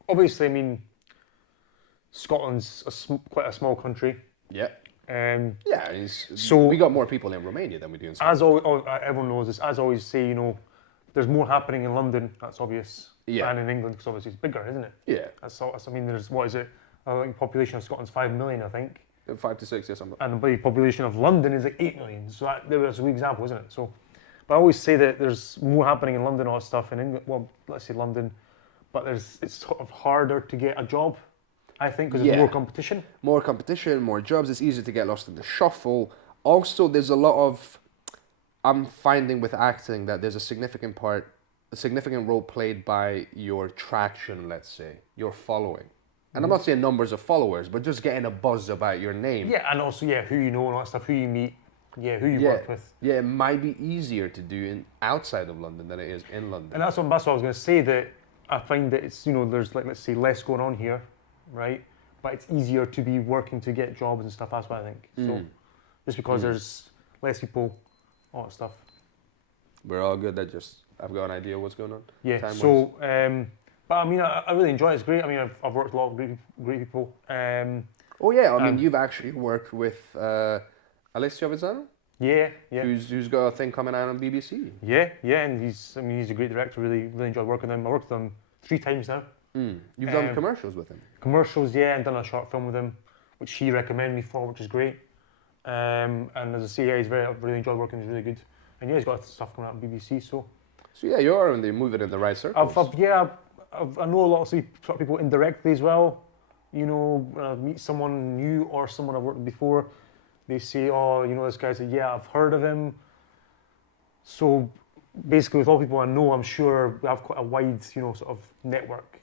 Obviously, I mean, Scotland's quite a small country. Yeah. So we got more people in Romania than we do in Scotland. Everyone knows this. As I always say, there's more happening in London. That's obvious. Yeah. And in England, because obviously it's bigger, isn't it? Yeah. I mean, there's what is it? I think the population of Scotland's 5 million, I think. 5 to 6, yeah, something. And the population of London is like 8 million. So that's a good example, isn't it? So, but I always say that there's more happening in London, all that stuff in England. Well, let's say London, but it's sort of harder to get a job. I think because there's more competition. More competition, more jobs. It's easier to get lost in the shuffle. Also, there's a lot of. I'm finding with acting that there's a significant role played by your traction. Let's say your following, and I'm not saying numbers of followers, but just getting a buzz about your name. Yeah, and also who you know and all that stuff, who you meet, who you work with. Yeah, it might be easier to do outside of London than it is in London. And that's what I was going to say. That I find that it's there's like let's say less going on here. Right, but it's easier to be working to get jobs and stuff. That's what I think. So, just because there's less people, all that stuff. We're all good. I've got an idea what's going on. Yeah. So, but I mean, I really enjoy it. It's great. I mean, I've worked with a lot of great people. I mean, you've actually worked with Alessio Avizano. Yeah. Who's got a thing coming out on BBC. Yeah, and he's a great director. Really enjoyed working with him. I worked with him 3 times now. You've done commercials with him? Commercials, yeah, and done a short film with him, which he recommended me for, which is great. And as I say, I've really enjoyed working, he's really good. And he's got stuff coming out on BBC, so... So yeah, you are moving in the right circles. I know a lot of sort of people indirectly as well. When I meet someone new or someone I've worked with before, they say, this guy, said, I've heard of him. So basically with all people I know, I'm sure we have quite a wide, sort of network,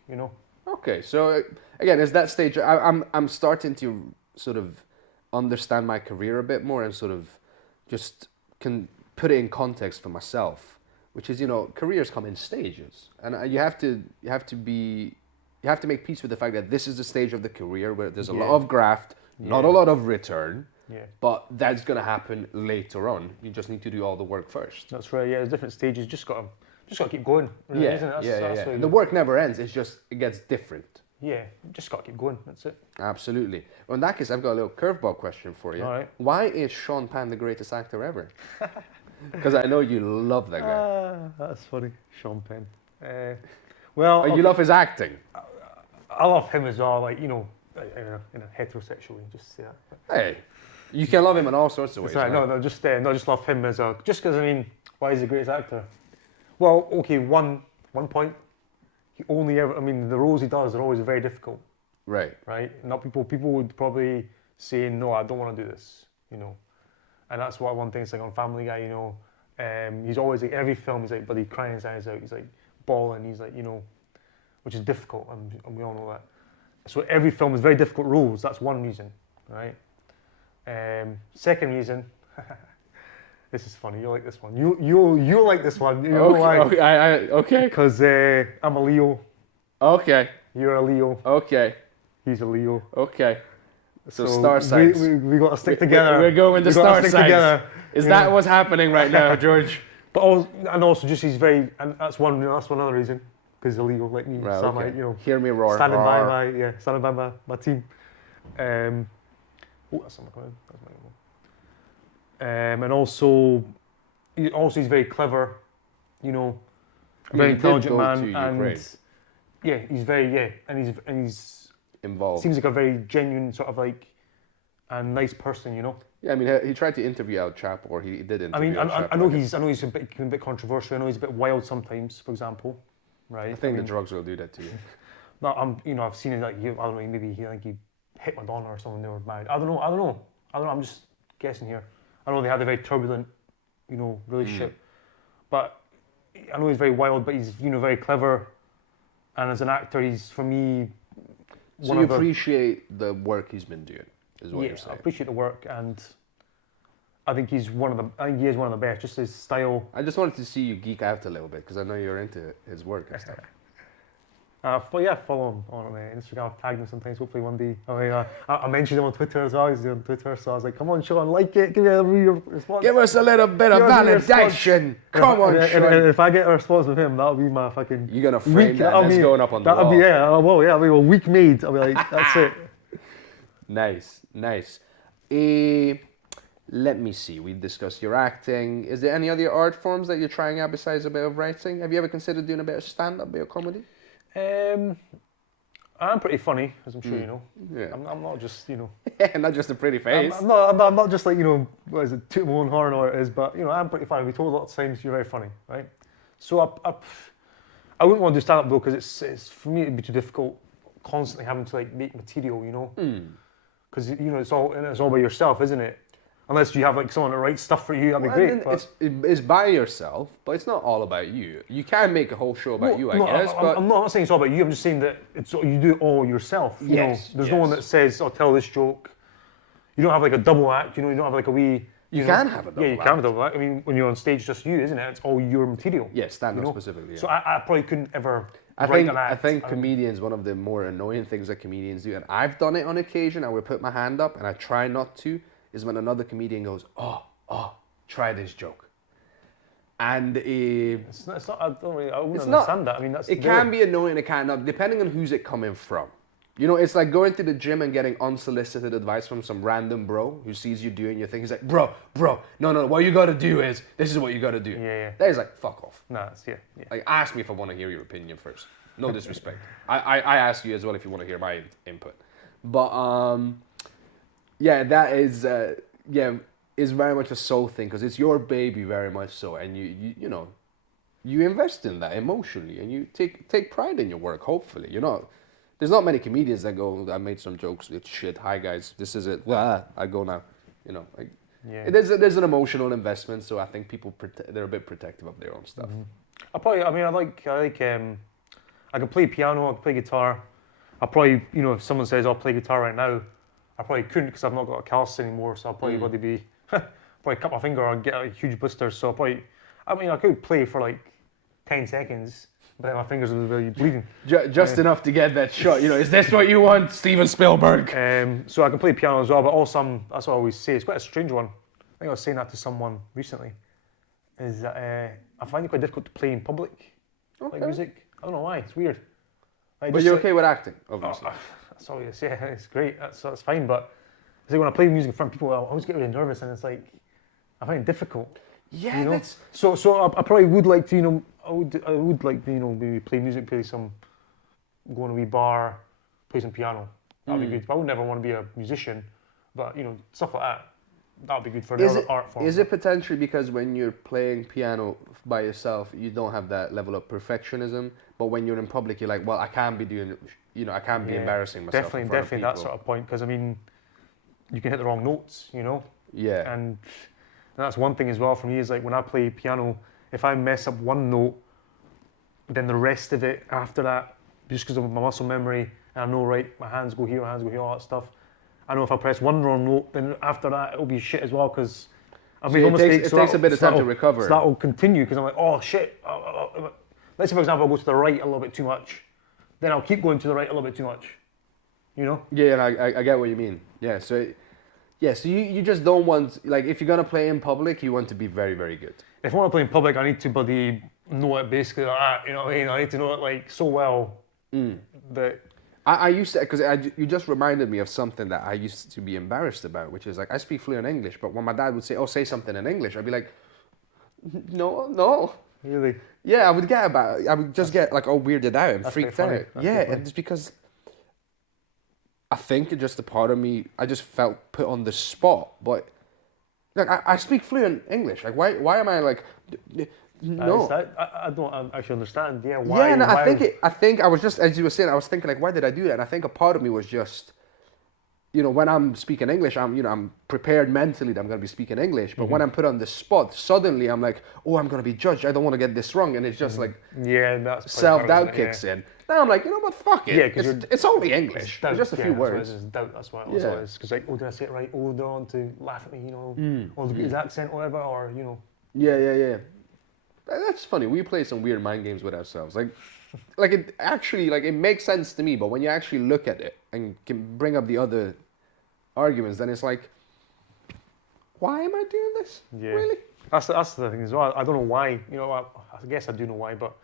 Okay, so again, as that stage, I'm starting to sort of understand my career a bit more and sort of just can put it in context for myself, which is careers come in stages, and you have to make peace with the fact that this is the stage of the career where there's a lot of graft, not a lot of return. Yeah. But that's gonna happen later on. You just need to do all the work first. That's right. Yeah, there's different stages. Just got to just got to keep going, really, Yeah, isn't it? yeah. What And the work never ends. It's just it gets different. yeah, just got to keep going. That's it. Absolutely. Well, in that case, I've got a little curveball question for you. All right. Why is Sean Penn the greatest actor ever? Because I know you love that guy. That's funny, Sean Penn. Well, Oh, you love his acting. I love him as well. Like, you know, in a heterosexually, just say that. Hey, you can love him in all sorts of ways. Sorry, right? no, just love him as a. Just because I mean, why is he the greatest actor? Well, okay, one point. He only ever. I mean, the roles he does are always very difficult, Right. right? Not people. People would probably say, no, I don't want to do this. You know, and that's what one thing. It's like on Family Guy. You know, he's always like every film. He's like, buddy, crying his eyes out. He's like bawling. He's like, you know, which is difficult, and we all know that. So every film is very difficult roles. That's one reason, right? Second reason, this is funny. You like this one. You like this one. You know why? Okay. Because I'm a Leo. Okay. You're a Leo. Okay. He's a Leo. Okay. So star signs. We got to stick together. We're going to star signs. Together. Is that what's happening right now, George? But also just he's very, and that's one other reason. Because he's a Leo like me. Right, So okay. I'm, you know, Hear me roar. standing by Roar. my team. That's someone coming in. That's my and also he's very clever, you know, a very he did intelligent go man, to Ukraine. and yeah, he's very and he's Involved. seems like a very genuine sort of like a nice person, you know. Yeah, I mean, he tried to interview Al Chapo, or he did interview I mean, Al Chapo. I know he's a bit controversial. I know he's a bit wild sometimes, for example, right? I think the drugs will do that to you. But I've seen it like I don't know, maybe he hit Madonna or something. They were married. I don't know. I'm just guessing here. I know they had a very turbulent, you know, relationship. But I know he's very wild, but he's, you know, very clever. And as an actor, he's, for me, So you appreciate the work he's been doing, is what you're I saying. appreciate the work, and I think he is one of the best. Just his style. I just wanted to see you geek out a little bit, because I know you're into his work and stuff. Follow him on Instagram. I've tagged him sometimes. Hopefully one day. I mentioned him on Twitter as well. He's on Twitter, so I was like, "Come on, Sean, like it. Give me a real response. Give us a little bit of validation. Come on, Sean. And if I get a response from him, that'll be my fucking. You're gonna frame that. That's going up on the wall. That'll be a week made. I'll be like, that's it. Nice. Let me see. We've discussed your acting. Is there any other art forms that you're trying out besides a bit of writing? Have you ever considered doing a bit of stand-up, bit of comedy? I'm pretty funny, as I'm sure you know. Yeah. I'm not just, you know. Not just a pretty face. I'm not just like, you know, what is it, toot my own horn or what it is, but, you know, I'm pretty funny. We told a lot of times you're very funny, right? So I wouldn't want to do stand-up though, because it's for me it'd be too difficult constantly having to like make material, you know. Because you know it's all by yourself, isn't it? Unless you have like someone that writes stuff for you, that'd be great. But It's by yourself, but it's not all about you. You can make a whole show about you, I guess. I'm not saying it's all about you. I'm just saying that you do it all yourself. You know, there's no one that says, "I'll tell this joke." You don't have like a double act. You know, you don't have like a wee. You can have a double act. Yeah, you can have a double act. I mean, when you're on stage, just you, isn't it? It's all your material. Yeah, stand-up you know? specifically. Yeah. So I probably couldn't ever. I think comedians, one of the more annoying things that comedians do, and I've done it on occasion, I would put my hand up and I try not to, is when another comedian goes, oh, try this joke. And it's not, I wouldn't understand that. I mean, it can be annoying, it can not, depending on who's it coming from. You know, it's like going to the gym and getting unsolicited advice from some random bro who sees you doing your thing. He's like, bro, no, what you gotta do is, this is what you gotta do. Yeah. That is like, fuck off. Nah, yeah. Like, ask me if I want to hear your opinion first. No disrespect. I ask you as well if you want to hear my input. But, yeah, that is, is very much a soul thing, because it's your baby very much so. And you know, you invest in that emotionally and you take pride in your work, hopefully. You know, there's not many comedians that go, I made some jokes, it's shit, hi guys, this is it, I go now. You know, like, there's an emotional investment, so I think people, they're a bit protective of their own stuff. Mm-hmm. I can play piano, I can play guitar. I probably, you know, if someone says I'll play guitar right now, I probably couldn't because I've not got a callus anymore, so I'll probably be, probably cut my finger or get a huge blister, so I could play for like 10 seconds, but then my fingers would be bleeding. Just enough to get that shot, you know, is this what you want, Steven Spielberg? So I can play piano as well, but that's what I always say. It's quite a strange one. I think I was saying that to someone recently. is that I find it quite difficult to play in public, like music. I don't know why. It's weird. Like, But just you're like- okay with acting, obviously. That's obvious. Yeah, it's great. That's fine. But it's like when I play music in front of people, I always get really nervous, and it's like I find it difficult. Yeah, You know? that's... So I probably would like to, you know, I would like to, you know, maybe play music, play some, go in a wee bar, play some piano. That'd be good. But I would never want to be a musician, but you know, stuff like that. That'd be good for another art form. Is it potentially because when you're playing piano by yourself, you don't have that level of perfectionism, but when you're in public, you're like, well, I can't be doing, you know, I can't be embarrassing myself. Definitely that sort of point. Because I mean, you can hit the wrong notes, you know. Yeah. And that's one thing as well for me is like when I play piano, if I mess up one note, then the rest of it after that, just because of my muscle memory, and I know, right, my hands go here, all that stuff. I know if I press one wrong note, then after that it'll be shit as well because I've made mistakes. It takes a bit of time to recover. So that will continue because I'm like, oh shit. Let's say for example I go to the right a little bit too much, then I'll keep going to the right a little bit too much. You know? Yeah, and I get what you mean. Yeah, so you just don't want, like, if you're gonna play in public, you want to be very, very good. If I want to play in public, I need to bloody know it basically like that. You know what I mean? I need to know it like so well that. I used to, because you just reminded me of something that I used to be embarrassed about, which is like, I speak fluent English, but when my dad would say, oh, say something in English, I'd be like, no. Really? Yeah, I would just get like all weirded out and freaked out. Yeah, and it's because I think it's just a part of me, I just felt put on the spot, but like, I speak fluent English. Like, why am I like, no. I don't actually understand. Yeah, why? Yeah, and why, I think I was just, as you were saying, I was thinking like, why did I do that? And I think a part of me was just, you know, when I'm speaking English, I'm prepared mentally that I'm going to be speaking English. But when I'm put on the spot, suddenly I'm like, oh, I'm going to be judged. I don't want to get this wrong. And it's just like, that's self-doubt kicks in. Now I'm like, you know what, fuck it. Yeah, it's only English. It's just a few words. That's why it also is. Because like, oh, did I say it right? Oh, they're on to laugh at me, you know, or look at his accent or whatever, or, you know. Yeah. That's funny. We play some weird mind games with ourselves. Like it actually, like, it makes sense to me, but when you actually look at it and can bring up the other arguments, then it's like, why am I doing this? Yeah. Really? That's the thing as well. I don't know why. You know, I guess I do know why, but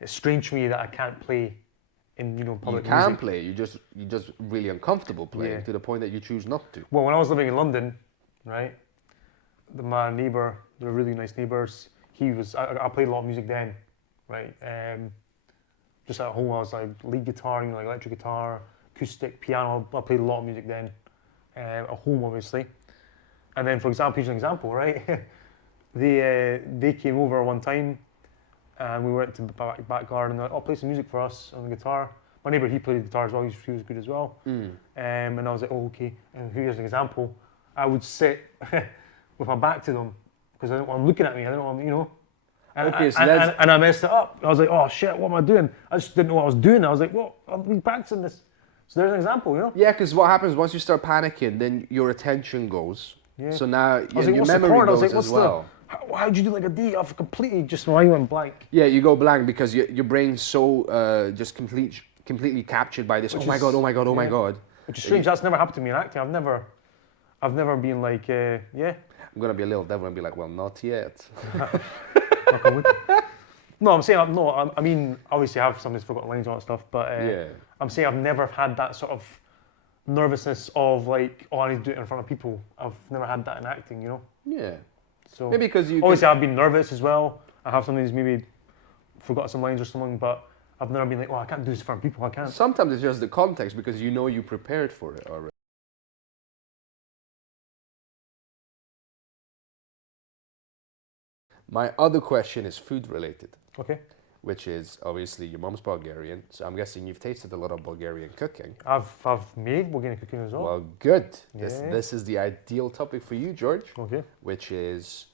it's strange for me that I can't play in, you know, public You can music. play. You're just really uncomfortable playing to the point that you choose not to. Well, when I was living in London, right, my neighbour, they were really nice neighbours. I played a lot of music then, right? Just at home, I was like lead guitar, you know, like electric guitar, acoustic, piano. I played a lot of music then, at home obviously. And then, for example, here's an example, right? They came over one time, and we went to the back garden. And they're like, oh, play some music for us on the guitar. My neighbour, he played guitar as well. He was good as well. And I was like, oh, okay. And here's an example. I would sit with my back to them because I didn't want them looking at me. I didn't want them, you know. And I messed it up. I was like, oh shit, what am I doing? I just didn't know what I was doing. I was like, well, I've been practicing this. So there's an example, you know. Yeah, because what happens once you start panicking, then your attention goes. Yeah. So now your what's the memory chord? goes I was like, as well. How'd you do like a D? I've completely just my mind went blank. Yeah, you go blank because your brain's so just completely captured by this. Oh my god. Which is strange. That's never happened to me in acting. I've never been like, yeah. I'm gonna be a little devil and be like, well, not yet. No, I'm saying I mean, obviously I have somebody's forgotten lines and all that stuff, but I'm saying I've never had that sort of nervousness of like, oh, I need to do it in front of people. I've never had that in acting, you know. Yeah. So maybe because you obviously I've been nervous as well. I have somebody's maybe forgot some lines or something, but I've never been like, oh, I can't do this in front of people. I can't. Sometimes it's just the context because you know you prepared for it already. My other question is food related. Okay. Which is obviously your mom's Bulgarian, so I'm guessing you've tasted a lot of Bulgarian cooking. I've made Bulgarian cooking as well. Well, good. Yeah. This is the ideal topic for you, George. Okay. Which is,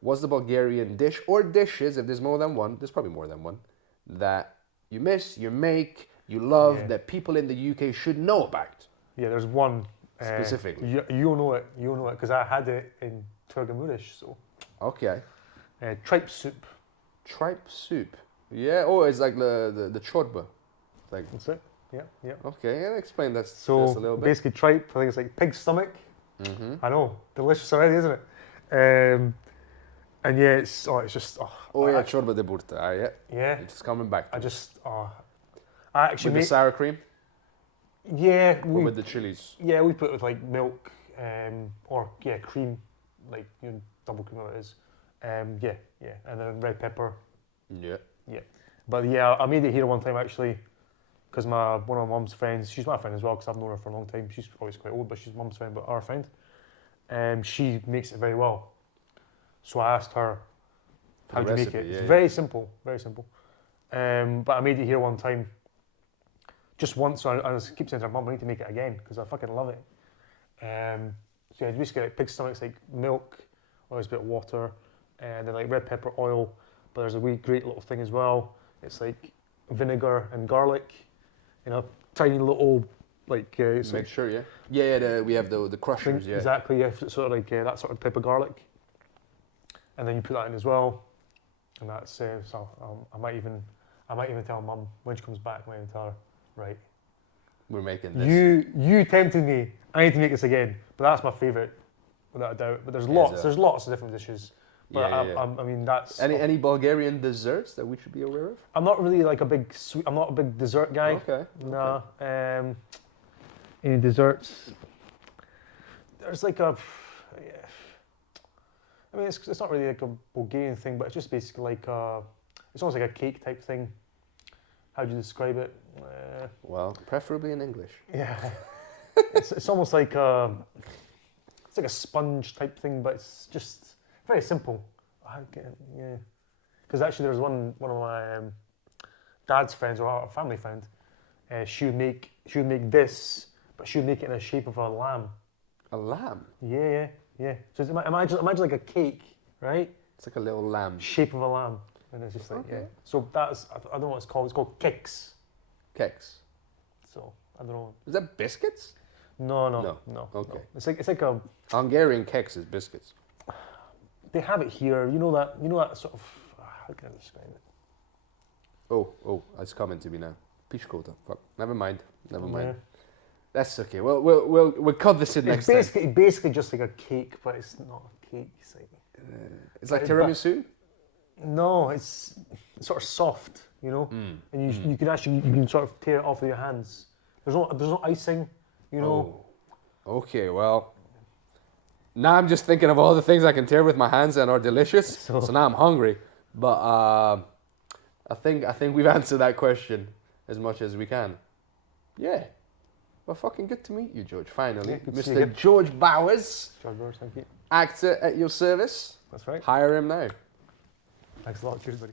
what's the Bulgarian dish or dishes, if there's more than one, there's probably more than one, that you miss, you make, you love, that people in the UK should know about? Yeah, there's one. Specifically. You'll know it, because I had it in Turgamurish, so. Okay. Tripe soup. Tripe soup. Yeah, oh, it's like the chorba thing. That's it. Yeah. Okay, yeah, explain that just a So little bit. basically tripe, I think it's like pig's stomach. I know, delicious already, isn't it? And yeah, it's just Oh yeah, chorba de burta, yeah. yeah. It's coming back. I just I actually With the sour cream yeah or we with the chilies? we put it with like milk or cream, like double cream whatever it is. Yeah, and then red pepper. Yeah. Yeah, but yeah, I made it here one time actually, because one of my mum's friends, she's my friend as well because I've known her for a long time. She's obviously quite old, but she's mum's friend, but our friend. She makes it very well. So I asked her, how do you make it? It's very simple, very simple. But I made it here one time, just once, so I just keep saying to her, Mum, I need to make it again because I fucking love it. So yeah, basically like pig stomachs, like milk, always a bit of water, and then like red pepper oil. But there's a wee great little thing as well. It's like vinegar and garlic in a tiny little like. Make sure, yeah. Yeah, we have the crushers, yeah. Exactly, yeah, sort of like that sort of type of garlic. And then you put that in as well, and that's so I might even tell Mum when she comes back. I might even tell her, right, we're making this. You tempted me. I need to make this again. But that's my favourite, without a doubt. But there's lots of different dishes. But I mean that's any Bulgarian desserts that we should be aware of? I'm not really like a big sweet. I'm not a big dessert guy. Okay. No. Any desserts? There's like a. Yeah. I mean, it's not really like a Bulgarian thing, but it's just basically like it's almost like a cake type thing. How do you describe it? Well, preferably in English. Yeah, it's almost like it's like a sponge type thing, but it's just very simple. Yeah, because actually there was one of my dad's friends or a family friend. She would make this, but she would make it in the shape of a lamb. A lamb? Yeah. So imagine like a cake, right? It's like a little lamb. Shape of a lamb, and it's just like yeah. So that's I don't know what it's called. It's called keks. Keks. So I don't know. Is that biscuits? No. Okay. No. It's like a Hungarian keks is biscuits. They have it here. You know that sort of how can I describe it? Oh, it's coming to me now. Pichkota. Fuck. Never mind. Yeah. That's okay. We'll cut this in next time. It's basically just like a cake, but it's not a cake. It's like tiramisu. No, it's sort of soft, and you can sort of tear it off with your hands. There's no icing, Oh. Okay, well. Now I'm just thinking of all the things I can tear with my hands and are delicious. So now I'm hungry. But I think we've answered that question as much as we can. Yeah. Well, fucking good to meet you, George. Finally, yeah, Mr. George Bowers. George Bowers, thank you. Actor at your service. That's right. Hire him now. Thanks a lot. Cheers, buddy.